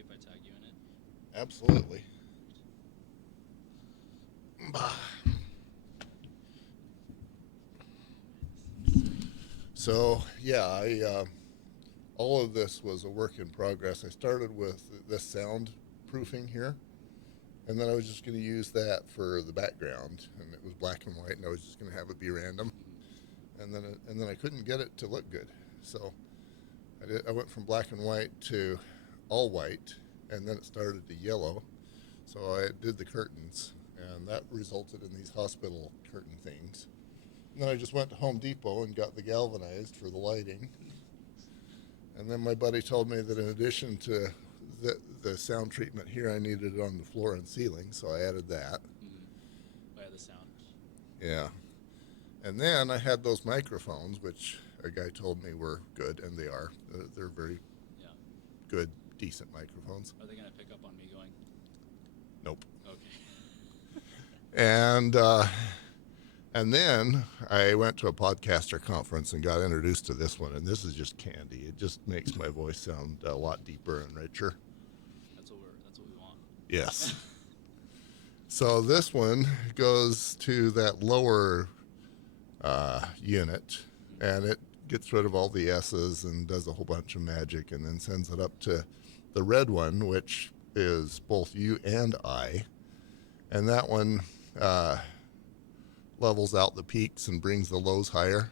okay if I tag you in it? Absolutely. So yeah, I all of this was a work in progress. I started with this soundproofing here, and then I was just going to use that for the background, and it was black and white, and I was just going to have it be random, and then I couldn't get it to look good, so I went from black and white to all white, and then it started to yellow. So I did the curtains, and that resulted in these hospital curtain things. And then I just went to Home Depot and got the galvanized for the lighting. And then my buddy told me that in addition to the sound treatment here, I needed it on the floor and ceiling, so I added that. Oh, yeah, the sound. Yeah. And then I had those microphones, which a guy told me were good, and they are. They're very Yeah. good, decent microphones. Are they gonna pick up on me going? Nope. Okay. And and then I went to a podcaster conference and got introduced to this one, and this is just candy. It just makes my voice sound a lot deeper and richer. That's what we want. Yes. So this one goes to that lower unit, and it gets rid of all the S's and does a whole bunch of magic, and then sends it up to the red one, which is both you and I. And that one levels out the peaks and brings the lows higher,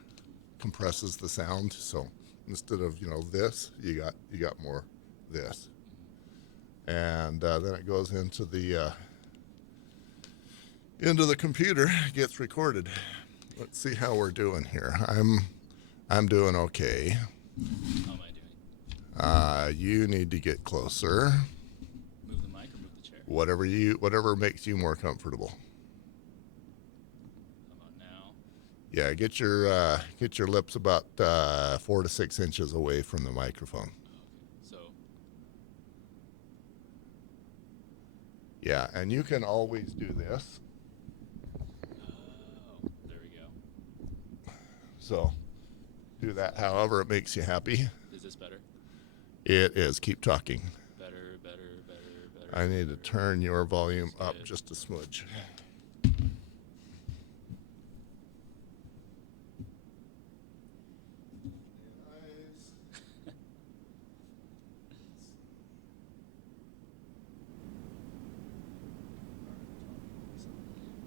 compresses the sound. So instead of this, you got more this, and then it goes into the computer, gets recorded. Let's see how we're doing here. I'm doing okay. How am I doing? You need to get closer. Move the mic or move the chair? Whatever makes you more comfortable. How about now? Yeah, get your lips about 4 to 6 inches away from the microphone. Okay. So. Yeah, and you can always do this. Oh, there we go. So do that however it makes you happy. Is this better? It is. Keep talking. Better, better, better, better. I need to turn your volume up Good. just a smudge.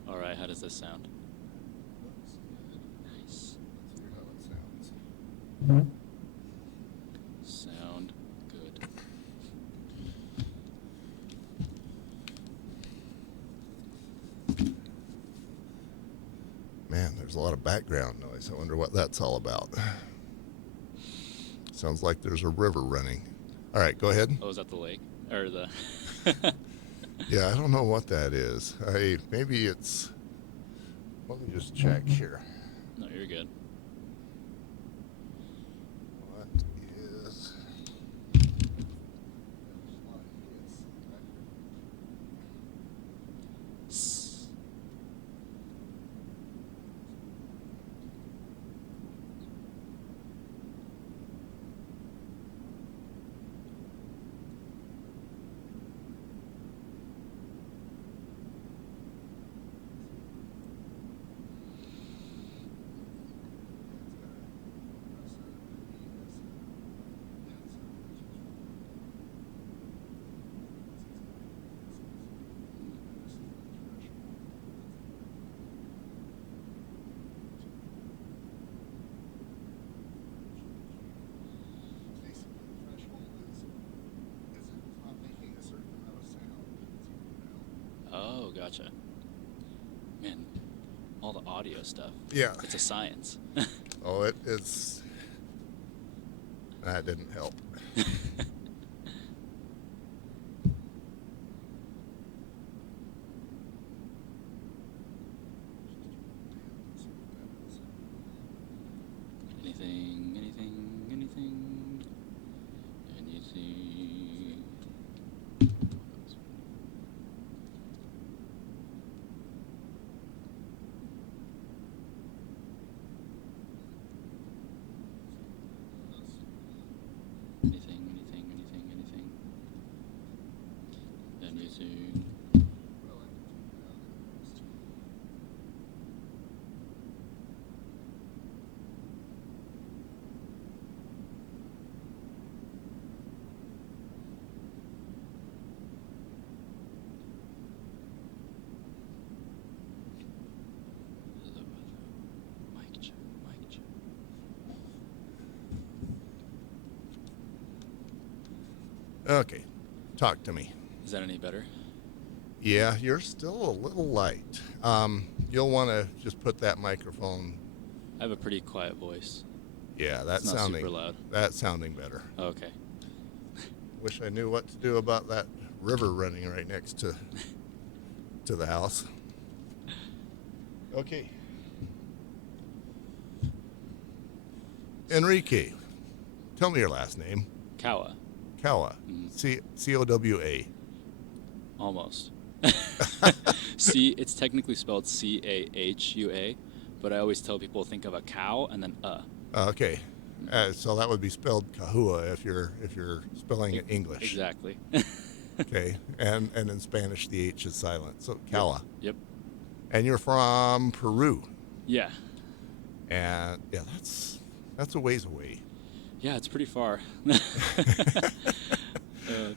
All right. How does this sound? Nice. Let's hear how it sounds. Sound good. Man, there's a lot of background noise. I wonder what that's all about. Sounds like there's a river running. All right, go ahead. Oh, is that the lake or the? Yeah, I don't know what that is. Maybe it's. Let me just check here. No, you're good. What is? Oh, gotcha. Man, all the audio stuff. Yeah. It's a science. Oh, it's. That didn't help. Anything, anything, anything, anything. Anything, anything, anything, anything. Okay, talk to me. Is that any better? Yeah, you're still a little light. You'll want to just put that microphone. I have a pretty quiet voice. Yeah, It's not super loud. That's sounding better. Okay. Wish I knew what to do about that river running right next to the house. Okay. Enrique, tell me your last name. Kawa. Cowa. Mhm. Cowwa. Almost. It's technically spelled Cahua, but I always tell people think of a cow and then Okay. So that would be spelled Kahua if you're spelling it English. Exactly. Okay. And in Spanish the H is silent. So Cowa. Yep. And you're from Peru. Yeah. And yeah, that's a ways away. Yeah, it's pretty far.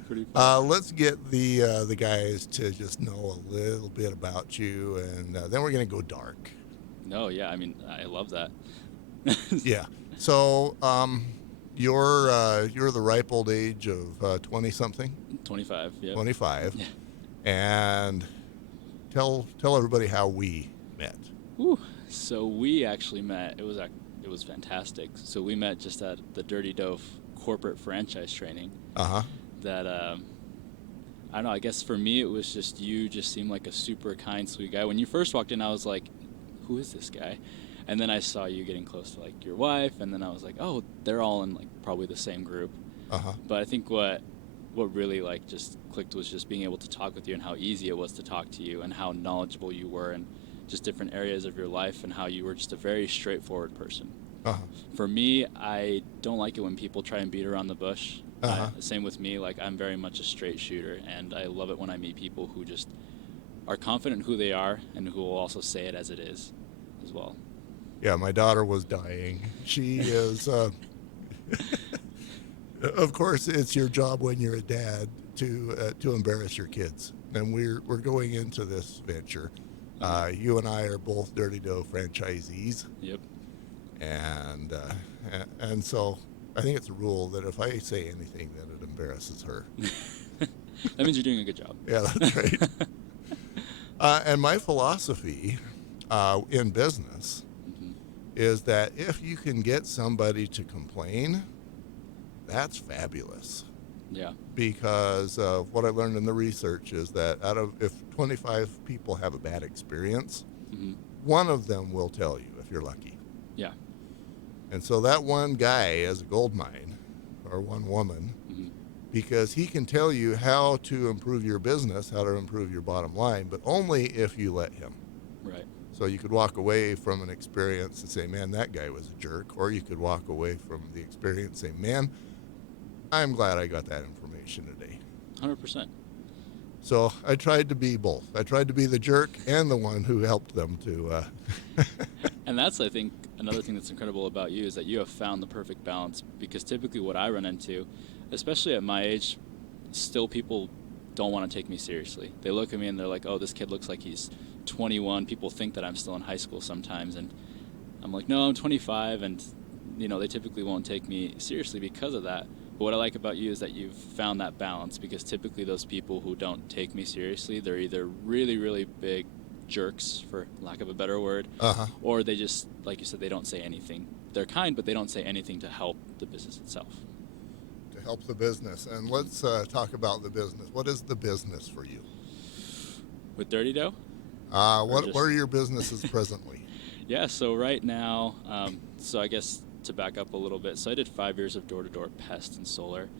Pretty far. Let's get the guys to just know a little bit about you, and then we're gonna go dark. No, yeah, I mean, I love that. Yeah. So you're the ripe old age of 20 something. 25. Yeah. 25. Yeah. And tell everybody how we met. Whew. So we actually met. It was fantastic. So we met just at the Dirty Dough corporate franchise training. That I don't know. I guess for me it was just you just seemed like a super kind, sweet guy. When you first walked in, I was like, "Who is this guy?" And then I saw you getting close to like your wife, and then I was like, "Oh, they're all in like probably the same group." But I think what really like just clicked was just being able to talk with you and how easy it was to talk to you and how knowledgeable you were and just different areas of your life and how you were just a very straightforward person. For me, I don't like it when people try and beat around the bush. Same with me. Like I'm very much a straight shooter, and I love it when I meet people who just are confident in who they are and who will also say it as it is, as well. Yeah, my daughter was dying. She is. Of course, it's your job when you're a dad to embarrass your kids, and we're going into this venture. You and I are both Dirty Dough franchisees. Yep. And so I think it's a rule that if I say anything, that it embarrasses her. That means you're doing a good job. Yeah, that's right. And my philosophy in business is that if you can get somebody to complain, that's fabulous. Yeah. Because what I learned in the research is that if 25 people have a bad experience, one of them will tell you if you're lucky. Yeah. And so that one guy is a gold mine, or one woman, because he can tell you how to improve your business, how to improve your bottom line, but only if you let him. Right. So you could walk away from an experience and say, man, that guy was a jerk. Or you could walk away from the experience and say, man, I'm glad I got that information today. 100%. So I tried to be both. I tried to be the jerk and the one who helped them to. And that's, I think, another thing that's incredible about you is that you have found the perfect balance, because typically what I run into, especially at my age, still people don't want to take me seriously. They look at me and they're like, oh, this kid looks like he's 21. People think that I'm still in high school sometimes. And I'm like, no, I'm 25. And, they typically won't take me seriously because of that. But what I like about you is that you've found that balance, because typically those people who don't take me seriously, they're either really, really big jerks, for lack of a better word, or they just, like you said, they don't say anything. They're kind, but they don't say anything to help the business itself. To help the business. And let's talk about the business. What is the business for you? With Dirty Dough? What are your businesses presently? Yeah, so right now, so I guess to back up a little bit, so I did 5 years of door-to-door pest and solar,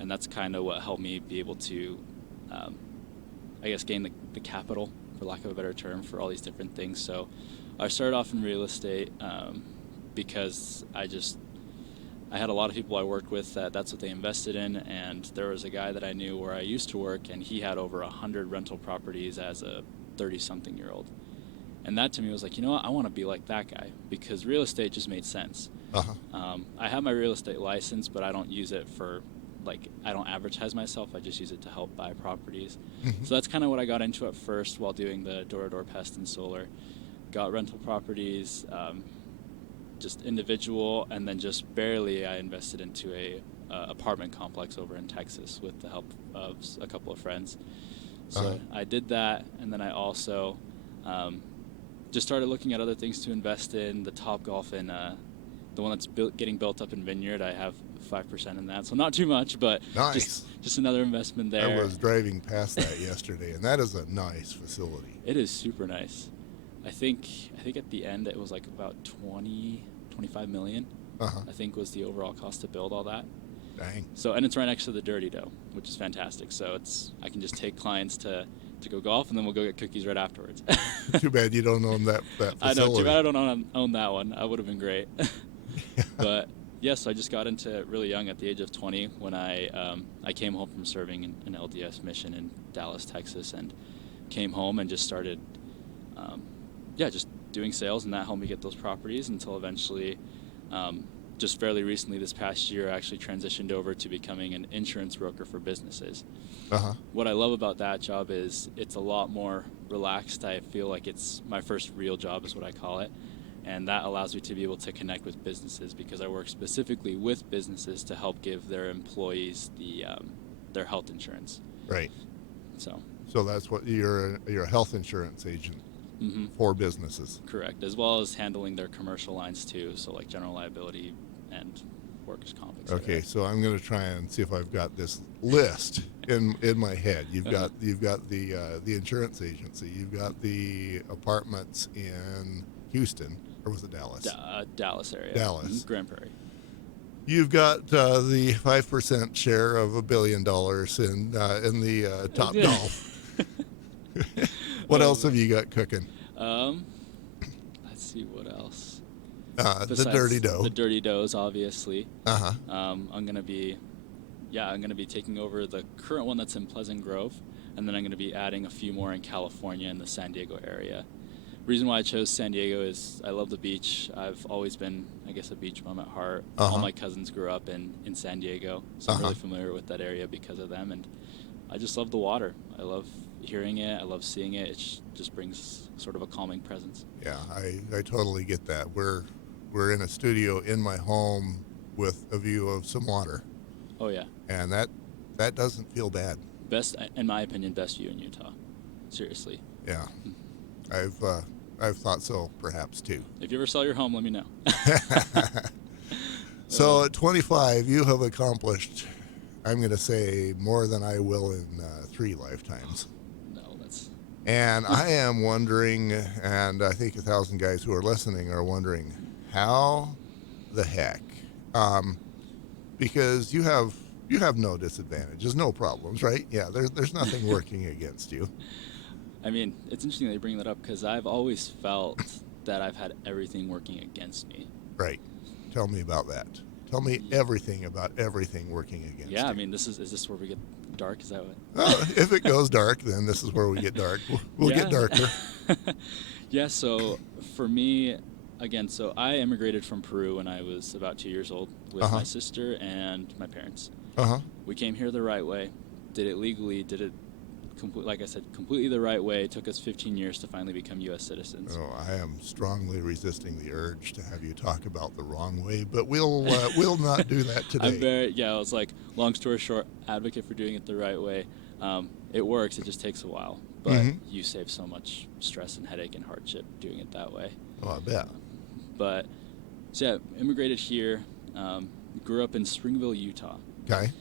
and that's kind of what helped me be able to, I guess, gain the capital, for lack of a better term, for all these different things. So I started off in real estate because I had a lot of people I worked with that's what they invested in, and there was a guy that I knew where I used to work, and he had over 100 rental properties as a 30-something-year-old. And that to me was like, you know what, I want to be like that guy, because real estate just made sense. I have my real estate license, but I don't use it for, I don't advertise myself. I just use it to help buy properties. So that's kind of what I got into at first while doing the door-to-door pest and solar. Got rental properties, just individual, and then just barely I invested into a apartment complex over in Texas with the help of a couple of friends. So Uh-huh. I did that, and then I also just started looking at other things to invest in. The Topgolf and the one that's getting built up in Vineyard, I have 5% in that, so not too much, but Nice. just another investment there. I was driving past that yesterday, and that is a nice facility. It is super nice. I think at the end it was like about 25 million. Uh-huh. I think was the overall cost to build all that. Dang. So, and it's right next to the Dirty Dough, which is fantastic. So I can just take clients to go golf, and then we'll go get cookies right afterwards. Too bad you don't own that facility. I know. Too bad I don't own that one. I would have been great. But yes, I just got into it really young, at the age of 20, when I came home from serving in an LDS mission in Dallas, Texas, and came home and just started, just doing sales, and that helped me get those properties until eventually, just fairly recently this past year, I actually transitioned over to becoming an insurance broker for businesses. Uh-huh. What I love about that job is it's a lot more relaxed. I feel like it's my first real job, is what I call it. And that allows me to be able to connect with businesses, because I work specifically with businesses to help give their employees their health insurance. Right. So that's what you're a health insurance agent for businesses. Correct, as well as handling their commercial lines too, so like general liability and workers' comp. Okay, so I'm going to try and see if I've got this list in my head. You've got the insurance agency. You've got the apartments in Houston, or was it Dallas? Dallas area. Dallas. Grand Prairie. You've got the 5% share of $1 billion in the Top Golf. What else have you got cooking? Let's see what else. The Dirty Dough. The Dirty Doughs, obviously. Uh-huh. I'm gonna be taking over the current one that's in Pleasant Grove, and then I'm gonna be adding a few more in California and the San Diego area. Reason why I chose San Diego is I love the beach. I've always been, I guess, a beach bum at heart. All my cousins grew up in San Diego, so I'm really familiar with that area because of them, and I just love the water. I love hearing it. I love seeing it. It just brings sort of a calming presence. Yeah, I totally get that. We're in a studio in my home with a view of some water. Oh yeah. And that doesn't feel bad. Best, in my opinion, best view in Utah. Seriously. Yeah. I've thought so, perhaps too. If you ever sell your home, let me know. So at 25, you have accomplished, I'm going to say, more than I will in 3 lifetimes. No, that's... And I am wondering, and I think 1,000 guys who are listening are wondering, how the heck? Because you have no disadvantages, no problems, right? Yeah, there's nothing working against you. I mean, it's interesting that you bring that up, because I've always felt that I've had everything working against me. Right. Tell me about that. Tell me everything about everything working against you. Yeah, I mean, is this where we get dark? Is that what? If it goes dark, then this is where we get dark. We'll get darker. Yeah, so for me, again, so I immigrated from Peru when I was about 2 years old with my sister and my parents. We came here the right way, did it legally, did it like I said, completely the right way. It took us 15 years to finally become U.S. citizens. Oh, I am strongly resisting the urge to have you talk about the wrong way, but we'll not do that today. I was like, long story short, advocate for doing it the right way. It works. It just takes a while, but you save so much stress and headache and hardship doing it that way. Oh, I bet. But so yeah, immigrated here. Grew up in Springville, Utah. Okay.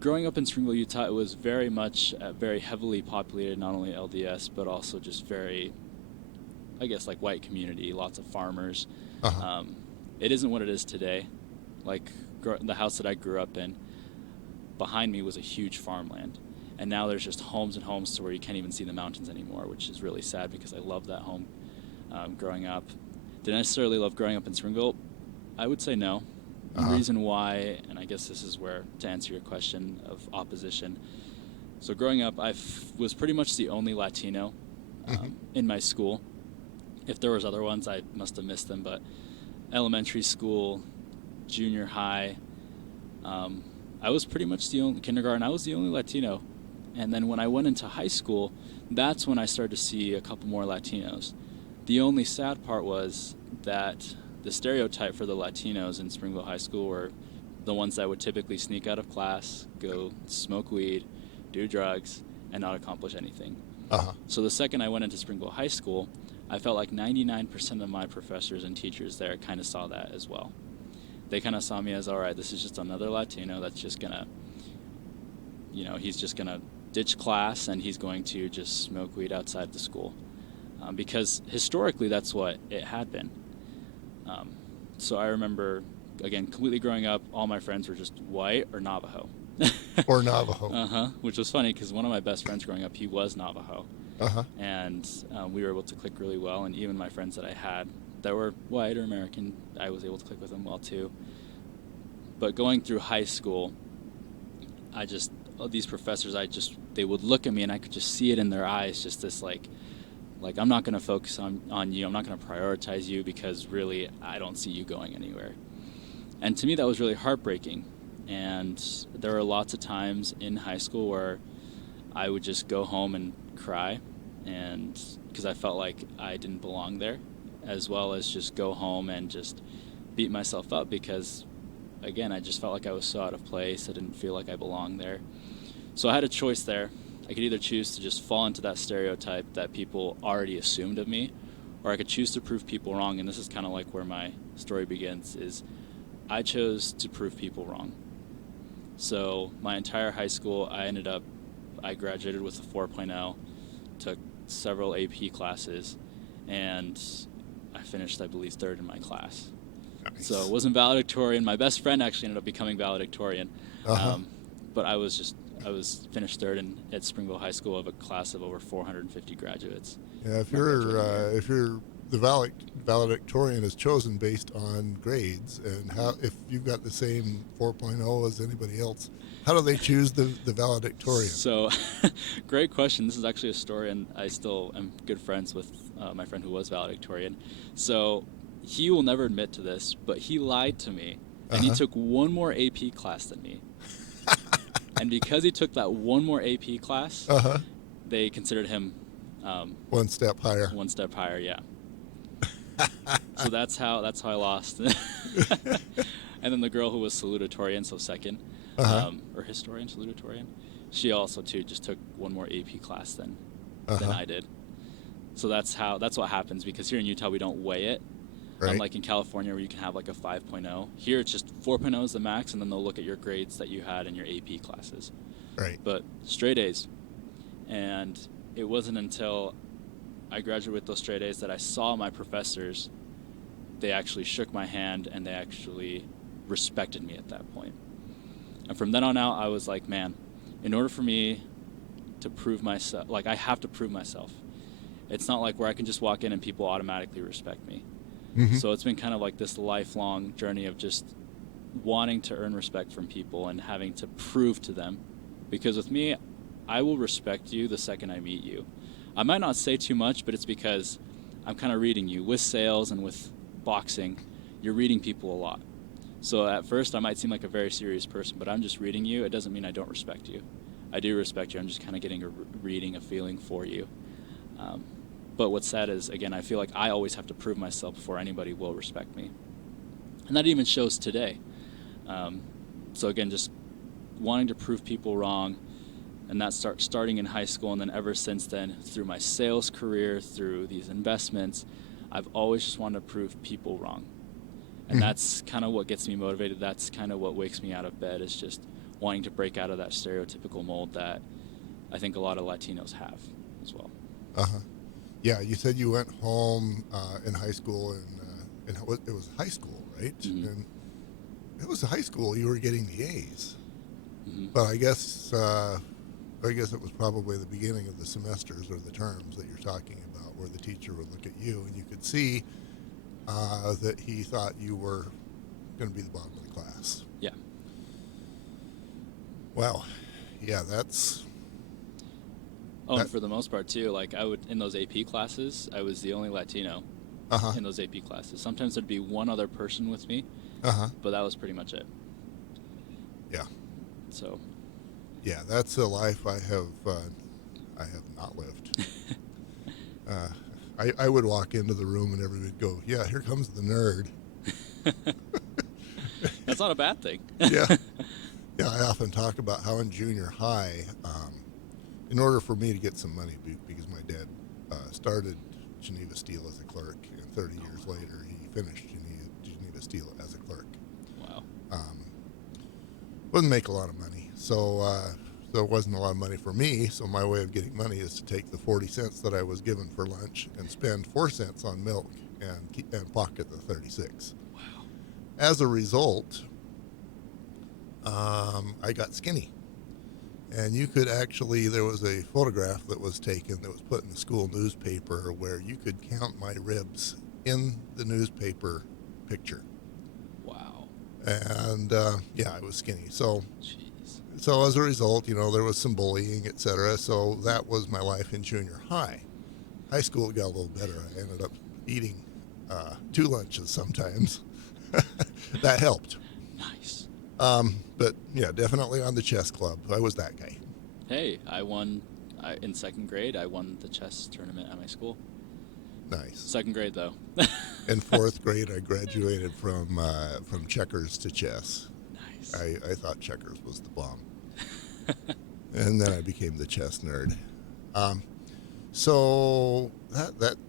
Growing up in Springville, Utah, it was very much very heavily populated, not only LDS, but also just very, I guess, like white community, lots of farmers. It isn't what it is today. Like the house that I grew up in, behind me was a huge farmland. And now there's just homes and homes to where you can't even see the mountains anymore, which is really sad because I loved that home growing up. Did I necessarily love growing up in Springville? I would say no. The reason why, and I guess this is where, to answer your question of opposition. So growing up, I was pretty much the only Latino in my school. If there was other ones, I must have missed them, but elementary school, junior high, I was pretty much the only, kindergarten, I was the only Latino. And then when I went into high school, that's when I started to see a couple more Latinos. The only sad part was that the stereotype for the Latinos in Springville High School were the ones that would typically sneak out of class, go smoke weed, do drugs, and not accomplish anything. So the second I went into Springville High School, I felt like 99% of my professors and teachers there kind of saw that as well. They kind of saw me as, all right, this is just another Latino that's just going to, he's just going to ditch class and he's going to just smoke weed outside the school. Because historically, that's what it had been. So I remember, again, completely growing up, all my friends were just white or Navajo. Or Navajo. Which was funny because one of my best friends growing up, he was Navajo. And we were able to click really well. And even my friends that I had that were white or American, I was able to click with them well too. But going through high school, these professors, they would look at me and I could just see it in their eyes, just this like I'm not going to focus on you. I'm not going to prioritize you because really I don't see you going anywhere. And to me, that was really heartbreaking. And there were lots of times in high school where I would just go home and cry, and because I felt like I didn't belong there, as well as just go home and just beat myself up because, again, I just felt like I was so out of place. I didn't feel like I belonged there. So I had a choice there. I could either choose to just fall into that stereotype that people already assumed of me, or I could choose to prove people wrong. And this is kind of like where my story begins, is I chose to prove people wrong. So my entire high school, I graduated with a 4.0, took several AP classes, and I finished, I believe, third in my class. Nice. So it wasn't valedictorian. My best friend actually ended up becoming valedictorian. But I was finished third at Springville High School of a class of over 450 graduates. Yeah, if you're the valedictorian is chosen based on grades, and if you've got the same 4.0 as anybody else, how do they choose the valedictorian? So, great question. This is actually a story, and I still am good friends with my friend who was valedictorian. So he will never admit to this, but he lied to me, and he took one more AP class than me. And because he took that one more AP class, they considered him one step higher. One step higher, yeah. So that's how I lost. And then the girl who was salutatorian, so second, or historian, salutatorian, she also too just took one more AP class than I did. So that's what happens, because here in Utah we don't weigh it. Right. Unlike in California where you can have like a 5.0. Here it's just 4.0 is the max, and then they'll look at your grades that you had in your AP classes. Right. But straight A's. And it wasn't until I graduated with those straight A's that I saw my professors. They actually shook my hand and they actually respected me at that point. And from then on out, I was like, man, in order for me to prove myself, like I have to prove myself. It's not like where I can just walk in and people automatically respect me. Mm-hmm. So it's been kind of like this lifelong journey of just wanting to earn respect from people and having to prove to them. Because with me, I will respect you the second I meet you. I might not say too much, but it's because I'm kind of reading you. With sales and with boxing, you're reading people a lot. So at first I might seem like a very serious person, but I'm just reading you. It doesn't mean I don't respect you. I do respect you. I'm just kind of getting a feeling for you. But what's sad is, again, I feel like I always have to prove myself before anybody will respect me. And that even shows today. So again, just wanting to prove people wrong, and that starting in high school, and then ever since then, through my sales career, through these investments, I've always just wanted to prove people wrong. And that's kind of what gets me motivated. That's kind of what wakes me out of bed, is just wanting to break out of that stereotypical mold that I think a lot of Latinos have as well. Yeah, you said you went home in high school, and it was high school, right? Mm-hmm. And it was high school you were getting the A's. Mm-hmm. But I guess it was probably the beginning of the semesters or the terms that you're talking about, where the teacher would look at you and you could see that he thought you were going to be the bottom of the class. Yeah. Wow. Yeah, that's... and for the most part, too, like in those AP classes, I was the only Latino in those AP classes. Sometimes there'd be one other person with me, but that was pretty much it. Yeah. So. Yeah, that's a life I have not lived. I would walk into the room and everybody would go, "Yeah, here comes the nerd." That's not a bad thing. Yeah. Yeah, I often talk about how in junior high, in order for me to get some money, because my dad started Geneva Steel as a clerk, and 30 years later he finished Geneva Steel as a clerk. Wow. Wouldn't make a lot of money, so there wasn't a lot of money for me. So my way of getting money is to take the 40 cents that I was given for lunch and spend 4 cents on milk and pocket the 36. Wow. As a result, I got skinny. And you could actually, there was a photograph that was taken that was put in the school newspaper where you could count my ribs in the newspaper picture. Wow. And yeah, I was skinny. So, Jeez. so as a result, there was some bullying, etc. So that was my life in junior high. High school got a little better. I ended up eating 2 lunches sometimes. That helped. Nice. But yeah, definitely on the chess club. I was that guy. Hey, I won in 2nd grade. I won the chess tournament at my school. Nice. 2nd grade, though. In 4th grade, I graduated from checkers to chess. Nice. I thought checkers was the bomb. And then I became the chess nerd. So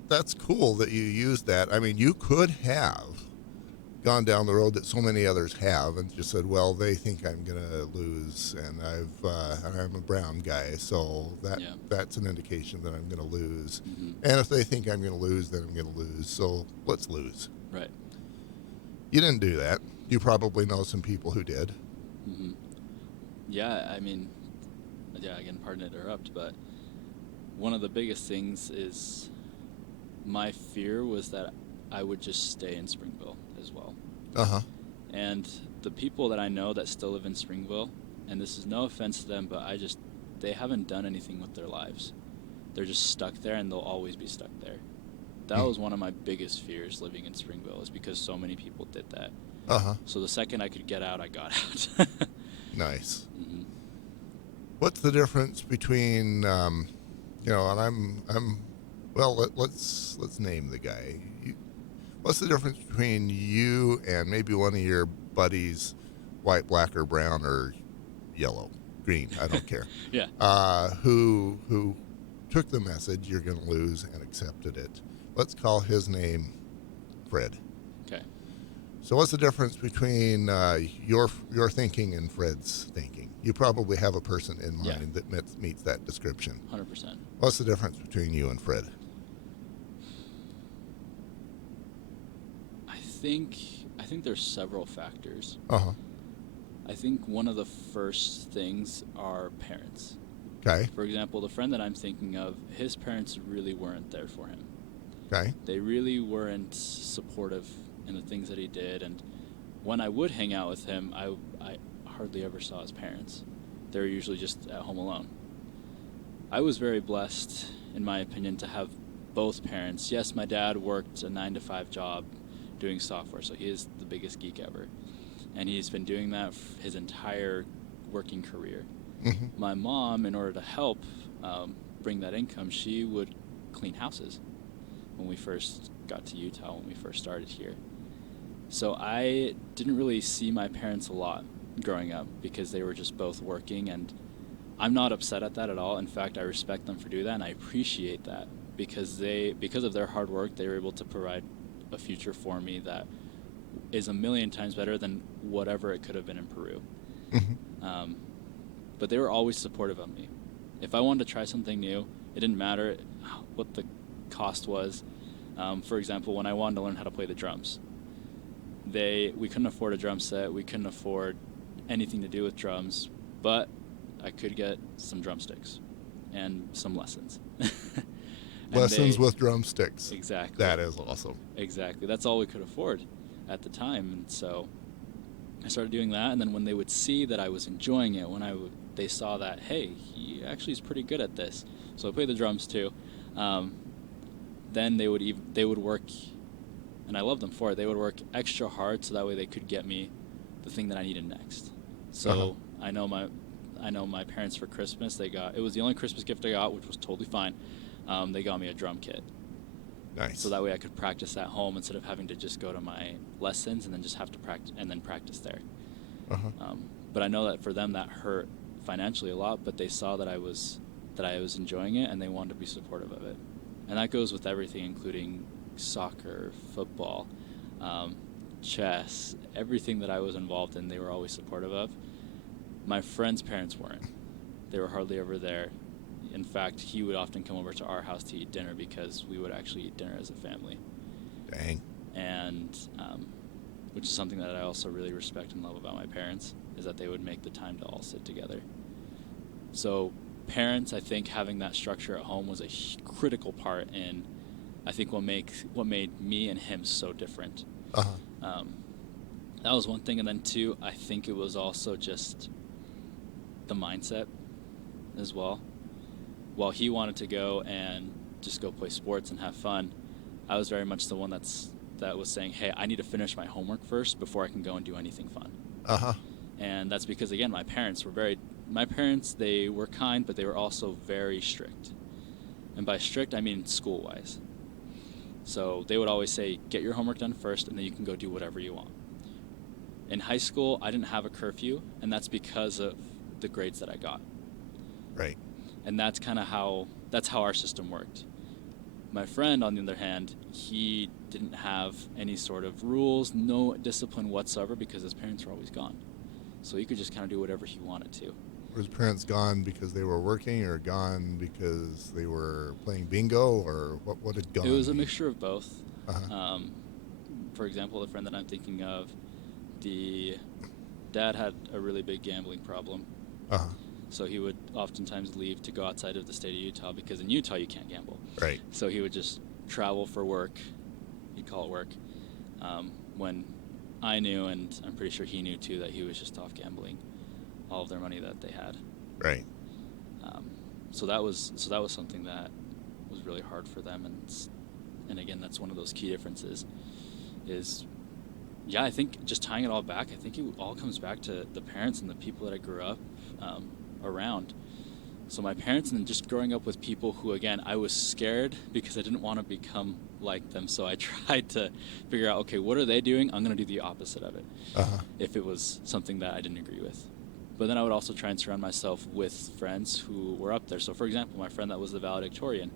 that's cool that you used that. I mean, you could have gone down the road that so many others have and just said, well, they think I'm going to lose, and I'm a brown guy, so that's an indication that I'm going to lose. Mm-hmm. And if they think I'm going to lose, then I'm going to lose, so let's lose. Right. You didn't do that. You probably know some people who did. Mm-hmm. Yeah, I mean, again, pardon to interrupt, but one of the biggest things is my fear was that I would just stay in Springville as well. Uh-huh. And the people that I know that still live in Springville, and this is no offense to them, but they haven't done anything with their lives. They're just stuck there, and they'll always be stuck there. That was one of my biggest fears living in Springville, is because so many people did that. Uh-huh. So the second I could get out, I got out. Nice. Mm-hmm. What's the difference between, and let's name the guy. What's the difference between you and maybe one of your buddies, white, black, or brown, or yellow, green? I don't care. Yeah. Who took the message you're going to lose and accepted it? Let's call his name Fred. Okay. So what's the difference between your thinking and Fred's thinking? You probably have a person in mind that meets that description. 100%. What's the difference between you and Fred? I think there's several factors. Uh-huh. I think one of the first things are parents. Okay. For example, the friend that I'm thinking of, his parents really weren't there for him. Okay. They really weren't supportive in the things that he did, and when I would hang out with him, I hardly ever saw his parents. They were usually just at home alone. I was very blessed, in my opinion, to have both parents. Yes, my dad worked a 9-to-5 job doing software, so he is the biggest geek ever, and he's been doing that his entire working career. Mm-hmm. My mom, in order to help bring that income, she would clean houses when we first got to Utah, when we first started here. So I didn't really see my parents a lot growing up because they were just both working, and I'm not upset at that at all. In fact, I respect them for doing that, and I appreciate that because of their hard work, they were able to provide a future for me that is a million times better than whatever it could have been in Peru. Mm-hmm. But they were always supportive of me. If I wanted to try something new, it didn't matter what the cost was. For example, when I wanted to learn how to play the drums, we couldn't afford a drum set. We couldn't afford anything to do with drums, but I could get some drumsticks and some lessons. Lessons with drumsticks. Exactly. That is awesome. Exactly. That's all we could afford at the time. And so I started doing that. And then when they would see that I was enjoying it, they saw that, hey, he actually is pretty good at this. So I played the drums too. Then they would work, and I loved them for it. They would work extra hard so that way they could get me the thing that I needed next. So I know my parents for Christmas, it was the only Christmas gift I got, which was totally fine. They got me a drum kit. Nice. So that way I could practice at home instead of having to just go to my lessons and then just have to practice there. But I know that for them that hurt financially a lot, but they saw that I was enjoying it and they wanted to be supportive of it. And that goes with everything, including soccer, football, chess, everything that I was involved in, they were always supportive of. My friend's parents weren't. They were hardly ever there. In fact, he would often come over to our house to eat dinner because we would actually eat dinner as a family. Dang. And which is something that I also really respect and love about my parents, is that they would make the time to all sit together. So parents, I think having that structure at home was a critical part in, I think, what made me and him so different. That was one thing. And then two, I think it was also just the mindset as well. While he wanted to go and just go play sports and have fun, I was very much the one that was saying, hey, I need to finish my homework first before I can go and do anything fun. And that's because, again, my parents, they were kind, but they were also very strict. And by strict, I mean school-wise. So they would always say, get your homework done first, and then you can go do whatever you want. In high school, I didn't have a curfew, and that's because of the grades that I got. Right. And that's how our system worked. My friend, on the other hand, he didn't have any sort of rules, no discipline whatsoever, because his parents were always gone. So he could just kind of do whatever he wanted to. Were his parents gone because they were working, or gone because they were playing bingo, or what did gone It was a mean? mixture of both. For example, the friend that I'm thinking of, the dad had a really big gambling problem. So he would oftentimes leave to go outside of the state of Utah, because in Utah you can't gamble. Right. So he would just travel for work. He'd call it work. When I knew, and I'm pretty sure he knew too, that he was just off gambling all of their money that they had. Right. So that was something that was really hard for them, and again, that's one of those key differences. I think just tying it all back, I think it all comes back to the parents and the people that I grew up around. So my parents, and then just growing up with people who, again, I was scared because I didn't want to become like them. So I tried to figure out, okay, what are they doing? I'm going to do the opposite of it if it was something that I didn't agree with. But then I would also try and surround myself with friends who were up there. So, for example, my friend that was the valedictorian,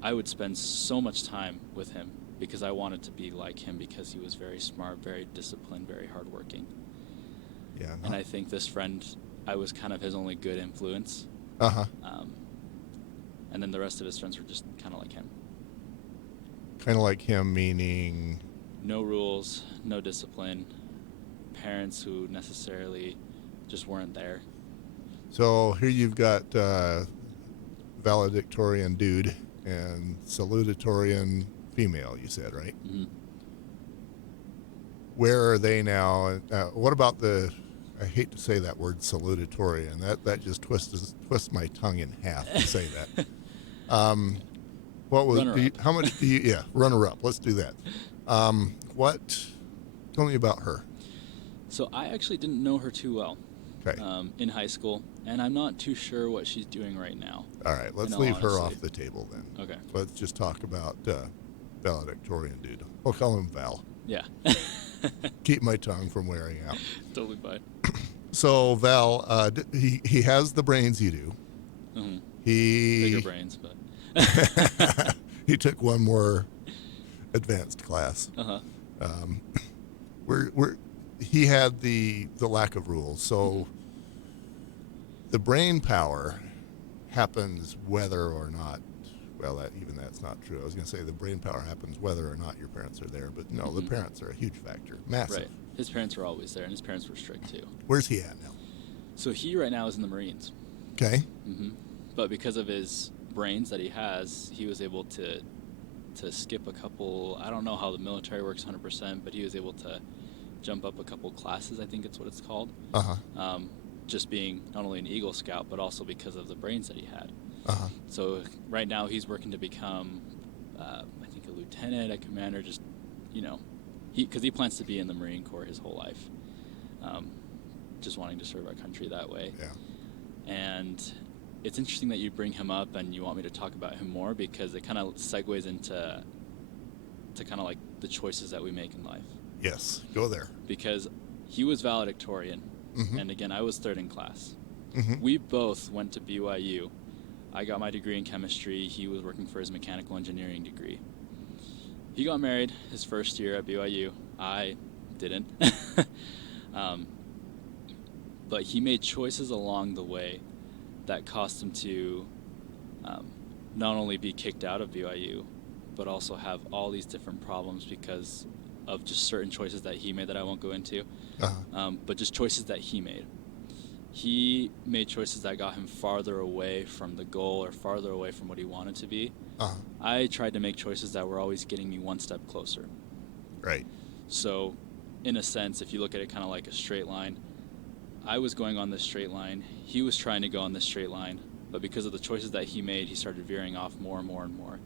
I would spend so much time with him because I wanted to be like him, because he was very smart, very disciplined, very hardworking. Yeah. And I think this friend, I was kind of his only good influence. And then the rest of his friends were just kind of like him. Kind of like him, meaning? No rules, no discipline, parents who necessarily just weren't there. So here you've got valedictorian dude and salutatorian female, you said, right? Where are they now? What about I hate to say that word, salutatorian. That just twists my tongue in half to say that. How much do you, yeah, runner-up, let's do that. Tell me about her. So I actually didn't know her too well. Okay. In high school, and I'm not too sure what she's doing right now. All right, let's leave her off the table then. Okay. Let's just talk about valedictorian dude. We'll call him Val. Yeah. Keep my tongue from wearing out. Totally fine. So Val, he has the brains you do. Bigger brains, but he took one more advanced class. He had the lack of rules. So the brain power happens whether or not, well, that's not true. I was going to say the brain power happens whether or not your parents are there, but no, the parents are a huge factor, massive. Right. His parents were always there, and his parents were strict too. Where's he at now? So he right now is in the Marines. Okay. But because of his brains that he has, he was able to skip a couple. I don't know how the military works 100%, but he was able to jump up a couple classes. I think it's what it's called. Just being not only an Eagle Scout, but also because of the brains that he had. So right now he's working to become, I think, a lieutenant, a commander. Just, because he plans to be in the Marine Corps his whole life, just wanting to serve our country that way. Yeah. And it's interesting that you bring him up and you want me to talk about him more, because it kind of segues into kind of like the choices that we make in life. Yes, go there. Because he was valedictorian, and again, I was third in class. We both went to BYU. I got my degree in chemistry. He was working for his mechanical engineering degree. He got married his first year at BYU. I didn't. But he made choices along the way that caused him to not only be kicked out of BYU, but also have all these different problems because of just certain choices that he made that I won't go into, but just choices that he made. He made choices that got him farther away from the goal or farther away from what he wanted to be. I tried to make choices that were always getting me one step closer. Right. So, in a sense, if you look at it kind of like a straight line, I was going on this straight line. He was trying to go on this straight line, but because of the choices that he made, he started veering off more and more and more.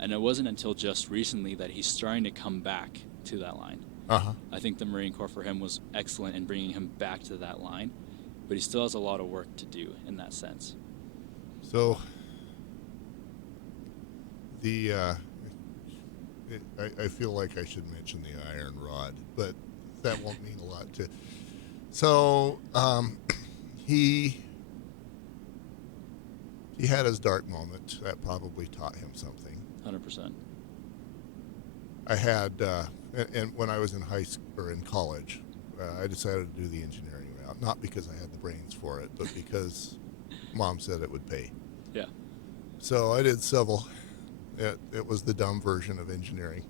And it wasn't until just recently that he's starting to come back to that line. I think the Marine Corps for him was excellent in bringing him back to that line, but he still has a lot of work to do in that sense. So, I feel like I should mention the iron rod, but that won't mean a lot to. So, he had his dark moment that probably taught him something. 100%. I had, and when I was in high school or in college, I decided to do the engineering route, not because I had the brains for it, but because Mom said it would pay. Yeah. So I did civil. It was the dumb version of engineering.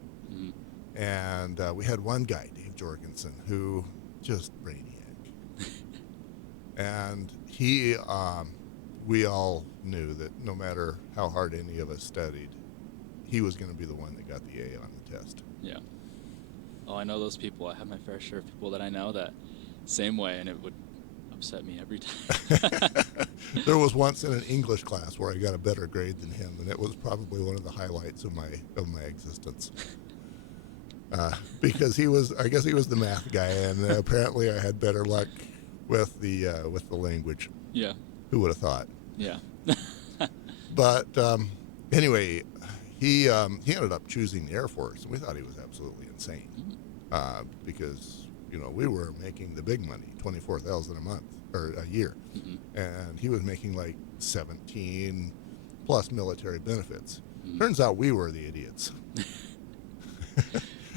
And we had one guy, Dave Jorgensen, who just brainiac. And he, we all knew that no matter how hard any of us studied, he was going to be the one that got the A on the test. Yeah. Oh, I know those people. I have my fair share of people that I know that same way, and it would upset me every time. There was once in an English class where I got a better grade than him, and it was probably one of the highlights of my existence. Because I guess he was the math guy, and apparently I had better luck with the language. Yeah. Who would have thought? Yeah. But anyway, he ended up choosing the Air Force, and we thought he was absolutely insane because we were making the big money, $24,000 a month or a year, and he was making like 17 plus military benefits. Turns out we were the idiots.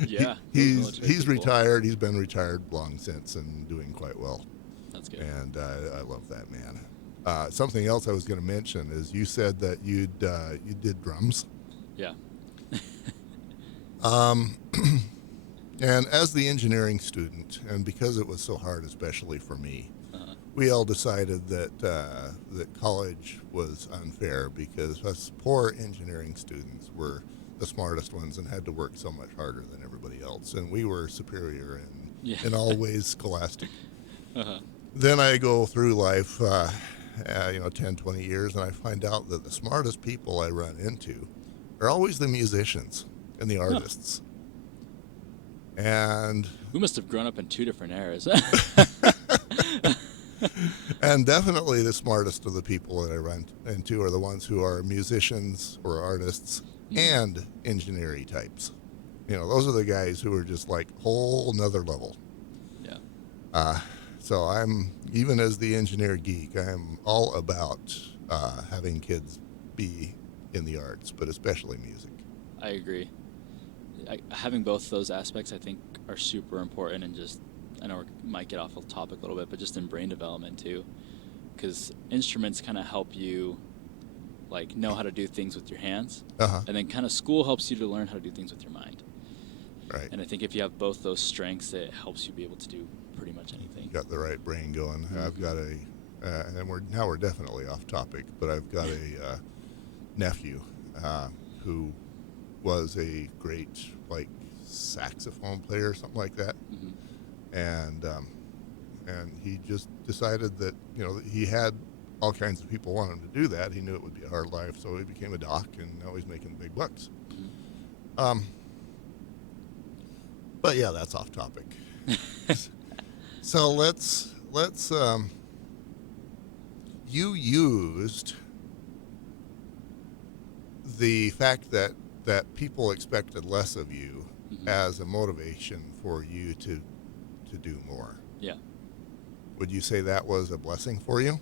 Yeah. He's retired. He's been retired long since and doing quite well. That's good. And I love that man. Something else I was going to mention is you said that you did drums. Yeah. And as the engineering student, and because it was so hard, especially for me, we all decided that college was unfair because us poor engineering students were the smartest ones and had to work so much harder than everybody else, and we were superior in all ways scholastic. Then I go through life, 10, 20 years, and I find out that the smartest people I run into are always the musicians and the artists. And we must have grown up in two different eras. And definitely the smartest of the people that I run into are the ones who are musicians or artists and engineering types. Those are the guys who are just like whole nother level. Yeah. So I'm, even as the engineer geek, I'm all about having kids be in the arts, but especially music. I agree. Having both those aspects, I think, are super important, and just, I know we might get off the topic a little bit, but just in brain development too, because instruments kind of help you like know how to do things with your hands, and then kind of school helps you to learn how to do things with your mind. Right. And I think if you have both those strengths, it helps you be able to do pretty much anything. Got the right brain going. I've got and we're definitely off topic, but I've got a nephew who was a great saxophone player, something like that, and he just decided that he had all kinds of people wanting to do that. He knew it would be a hard life, so he became a doc, and now he's making big bucks. But yeah, that's off topic. So let's you used the fact that people expected less of you Mm-hmm. as a motivation for you to do more. Yeah. Would you say that was a blessing for you?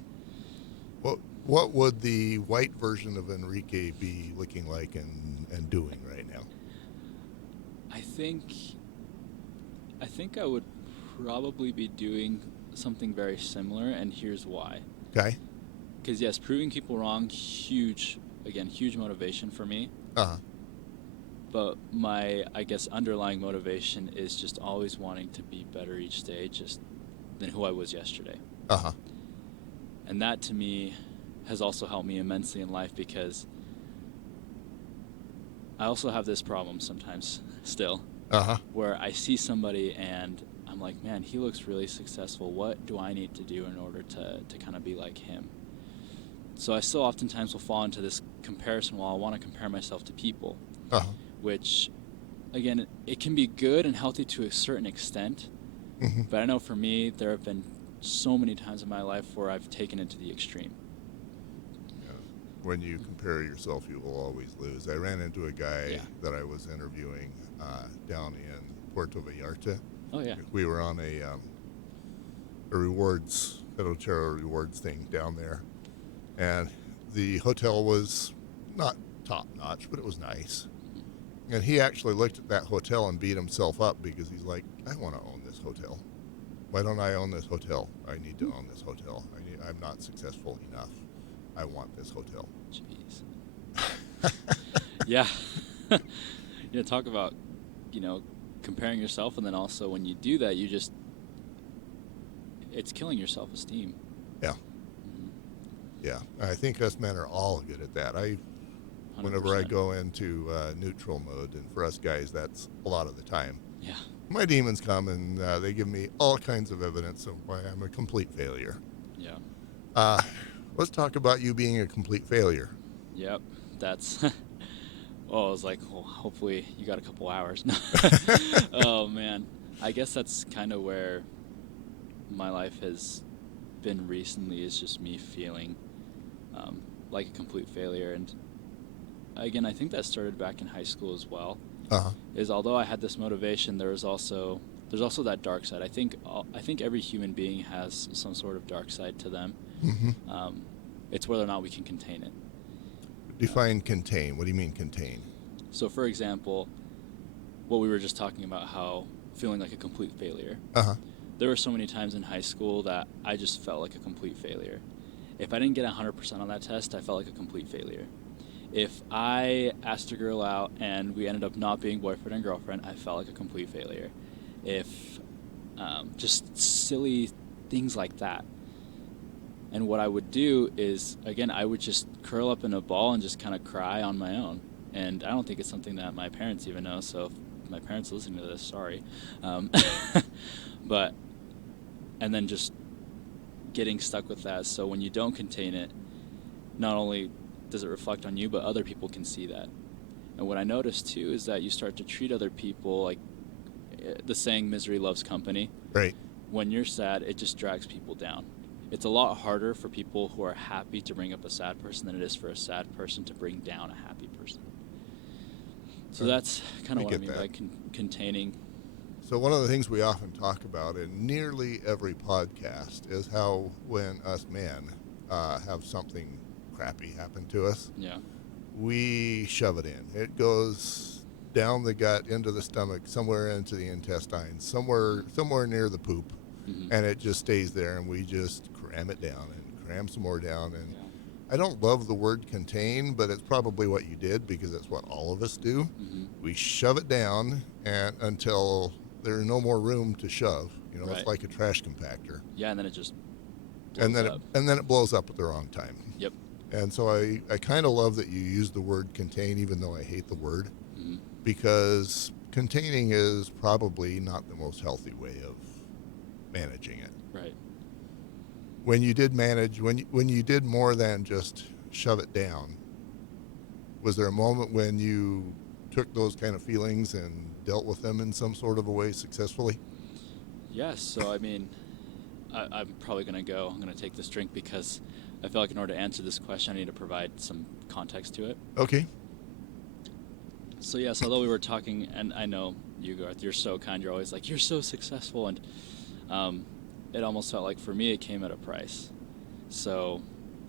What would the white version of Enrique be looking like and doing right now? I think I would probably be doing something very similar, and here's why. Okay. Because yes, proving people wrong, huge motivation for me. Uh-huh. But my, I guess, underlying motivation is just always wanting to be better each day, just than who I was yesterday. Uh-huh. And that to me has also helped me immensely in life, because I also have this problem sometimes still, Uh-huh. where I see somebody and I'm like, man, he looks really successful. What do I need to do in order to kind of be like him? So I still oftentimes will fall into this comparison while I want to compare myself to people, Uh-huh. which, again, it can be good and healthy to a certain extent. Mm-hmm. But I know for me, there have been so many times in my life where I've taken it to the extreme. Yeah. When you compare yourself, you will always lose. I ran into a guy that I was interviewing down in Puerto Vallarta. Oh, yeah. We were on a rewards, Federal rewards thing down there. And the hotel was not top-notch, but it was nice. And he actually looked at that hotel and beat himself up because he's like, I want to own this hotel. Why don't I own this hotel? I need to own this hotel. I'm not successful enough. I want this hotel. Jeez. Yeah. Talk about, comparing yourself, and then also when you do that, it's killing your self-esteem. Yeah. Mm-hmm. Yeah. I think us men are all good at that. Whenever 100%. I go into neutral mode, and for us guys, that's a lot of the time. Yeah. My demons come and they give me all kinds of evidence of why I'm a complete failure. Yeah. Let's talk about you being a complete failure. Yep. That's... Well, I was like, well, hopefully you got a couple hours. Oh, man. I guess that's kind of where my life has been recently, is just me feeling like a complete failure. And again, I think that started back in high school as well. Uh-huh. Is although I had this motivation, there's also that dark side. I think every human being has some sort of dark side to them. Mm-hmm. It's whether or not we can contain it. Define contain. What do you mean contain? So, for example, what we were just talking about, how feeling like a complete failure. Uh-huh. There were so many times in high school that I just felt like a complete failure. If I didn't get 100% on that test, I felt like a complete failure. If I asked a girl out and we ended up not being boyfriend and girlfriend, I felt like a complete failure. If just silly things like that. And what I would do is, again, I would just curl up in a ball and just kind of cry on my own. And I don't think it's something that my parents even know, so if my parents listening to this, sorry. And then just getting stuck with that. So when you don't contain it, not only does it reflect on you, but other people can see that. And what I noticed too is that you start to treat other people like the saying, misery loves company. Right. When you're sad, it just drags people down. It's a lot harder for people who are happy to bring up a sad person than it is for a sad person to bring down a happy person. So that's kind of what I mean by containing. So one of the things we often talk about in nearly every podcast is how when us men have something crappy happen to us, we shove it in. It goes down the gut, into the stomach, somewhere into the intestines, somewhere near the poop, and it just stays there, and we just cram it down and cram some more down. And I don't love the word contain, but it's probably what you did, because that's what all of us do. We shove it down and until there's no more room to shove. It's like a trash compactor. Yeah, and then it just blows up. And then it blows up at the wrong time. Yep. And so I kind of love that you use the word contain, even though I hate the word, because containing is probably not the most healthy way of managing it. Right. When you did manage, when you did more than just shove it down, was there a moment when you took those kind of feelings and dealt with them in some sort of a way successfully? Yes. So, I mean, I'm probably going to take this drink because I feel like in order to answer this question, I need to provide some context to it. Okay. So yes, although we were talking, and I know you, Garth, you're so kind. You're always like, you're so successful, and um, it almost felt like for me it came at a price. So,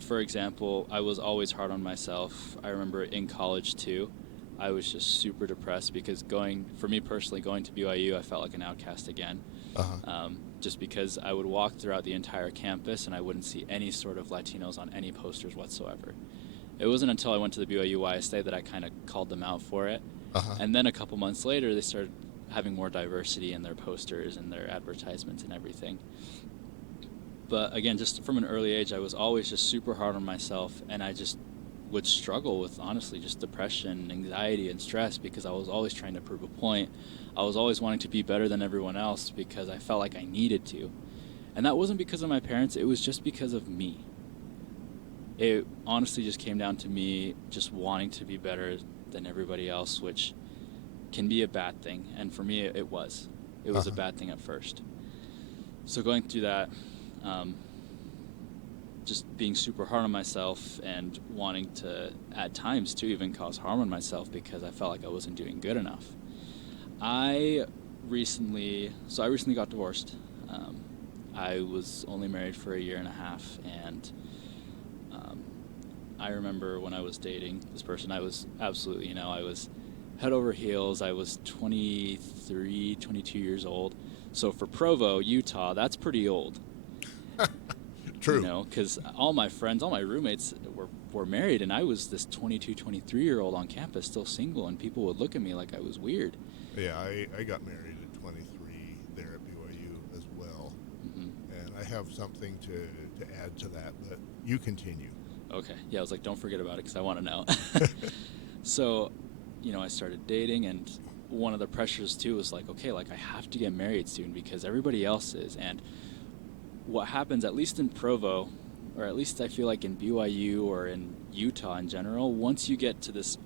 for example, I was always hard on myself. I remember in college too, I was just super depressed because for me personally, going to BYU, I felt like an outcast again. Just because I would walk throughout the entire campus and I wouldn't see any sort of Latinos on any posters whatsoever. It wasn't until I went to the BYU YSA that I kind of called them out for it. And then a couple months later, they started having more diversity in their posters and their advertisements and everything. But again, just from an early age, I was always just super hard on myself, and I just would struggle with, honestly, just depression, anxiety, and stress because I was always trying to prove a point. I was always wanting to be better than everyone else because I felt like I needed to. And that wasn't because of my parents, it was just because of me. It honestly just came down to me just wanting to be better than everybody else, which can be a bad thing. And for me, it was. It was a bad thing at first. So going through that, just being super hard on myself and wanting to, at times, to even cause harm on myself because I felt like I wasn't doing good enough. I recently got divorced. I was only married for a year and a half, and I remember when I was dating this person, I was absolutely, I was head over heels. I was 23, 22 years old. So for Provo, Utah, that's pretty old. True. Because all my friends, all my roommates were married, and I was this 22, 23-year-old on campus, still single, and people would look at me like I was weird. Yeah, I got married at 23 there at BYU as well. And I have something to add to that, but you continue. Okay. Yeah, I was like, don't forget about it because I want to know. So, I started dating, and one of the pressures, too, was like, okay, like I have to get married soon because everybody else is, and what happens, at least in Provo, or at least I feel like in BYU or in Utah in general, once you get to this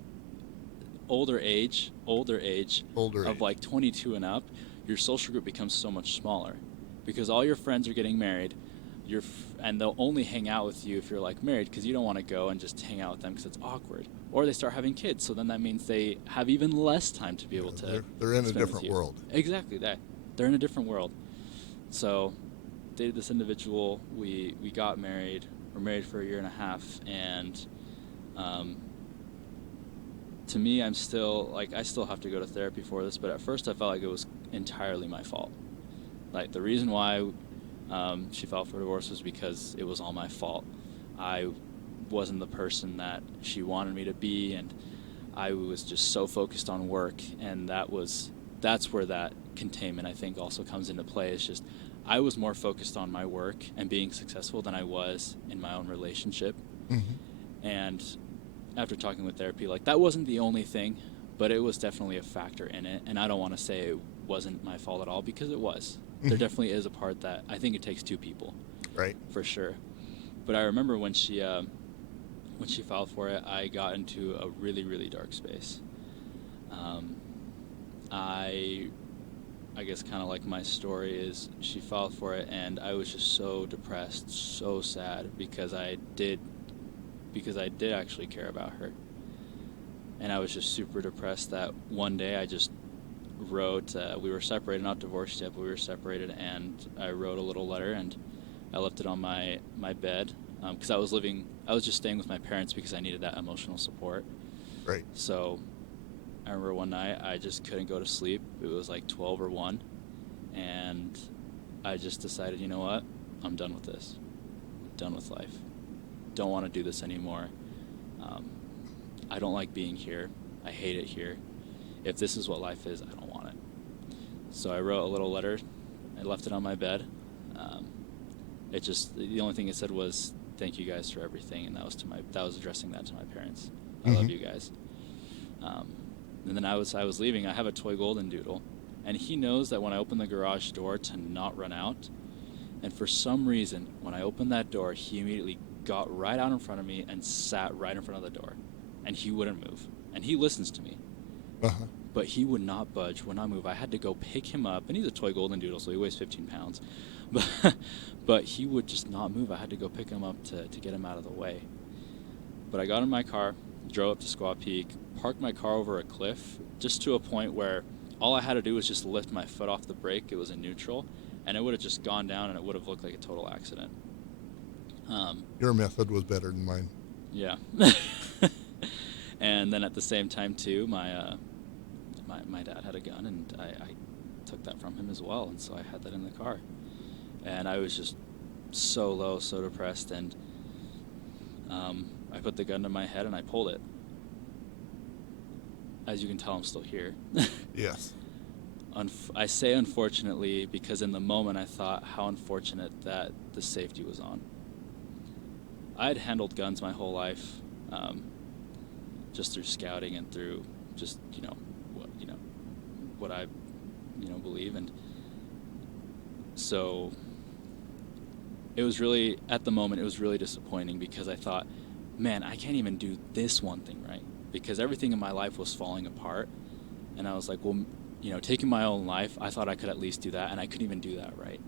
older age of like 22 and up, your social group becomes so much smaller because all your friends are getting married, and they'll only hang out with you if you're like married because you don't want to go and just hang out with them because it's awkward. Or they start having kids, so then that means they have even less time to be able to. They're in a different world. Exactly that. They're in a different world. So dated this individual, we got married. We're married for a year and a half, and to me, I still have to go to therapy for this, but at first I felt like it was entirely my fault. Like the reason why she filed for divorce was because it was all my fault. I wasn't the person that she wanted me to be, and I was just so focused on work, and that's where that containment, I think, also comes into play. It's just I was more focused on my work and being successful than I was in my own relationship. And after talking with therapy, like that wasn't the only thing, but it was definitely a factor in it. And I don't want to say it wasn't my fault at all because it was. There definitely is a part that I think it takes two people, right? For sure. But I remember when she filed for it, I got into a really, really dark space. I guess kind of like my story is she filed for it, and I was just so depressed, so sad because I did actually care about her. And I was just super depressed that one day I just wrote, we were separated, not divorced yet, but we were separated, and I wrote a little letter, and I left it on my bed because I was just staying with my parents because I needed that emotional support. Right. So I remember one night I just couldn't go to sleep. It was like 12 or 1, and I just decided, you know what? I'm done with this. I'm done with life. Don't want to do this anymore. I don't like being here. I hate it here. If this is what life is, I don't want it. So I wrote a little letter. I left it on my bed. The only thing it said was, "Thank you guys for everything," and that was addressing that to my parents. I love you guys. And then I was leaving. I have a toy golden doodle, and he knows that when I open the garage door to not run out. And for some reason, when I opened that door, he immediately got right out in front of me and sat right in front of the door, and he wouldn't move. And he listens to me, but he would not budge, would not move. I had to go pick him up, and he's a toy golden doodle, so he weighs 15 pounds, but he would just not move. I had to go pick him up to get him out of the way. But I got in my car, drove up to Squaw Peak, parked my car over a cliff, just to a point where all I had to do was just lift my foot off the brake. It was in neutral, and it would have just gone down, and it would have looked like a total accident. Your method was better than mine. Yeah. And then at the same time, too, my dad had a gun, and I took that from him as well, and so I had that in the car. And I was just so low, so depressed, and I put the gun to my head and I pulled it. As you can tell, I'm still here. Yes. I say unfortunately because in the moment I thought how unfortunate that the safety was on. I had handled guns my whole life, just through scouting and through just what I believe, and so it was really, at the moment, it was really disappointing because I thought, man, I can't even do this one thing right, because everything in my life was falling apart, and I was like, well, taking my own life, I thought I could at least do that, and I couldn't even do that right.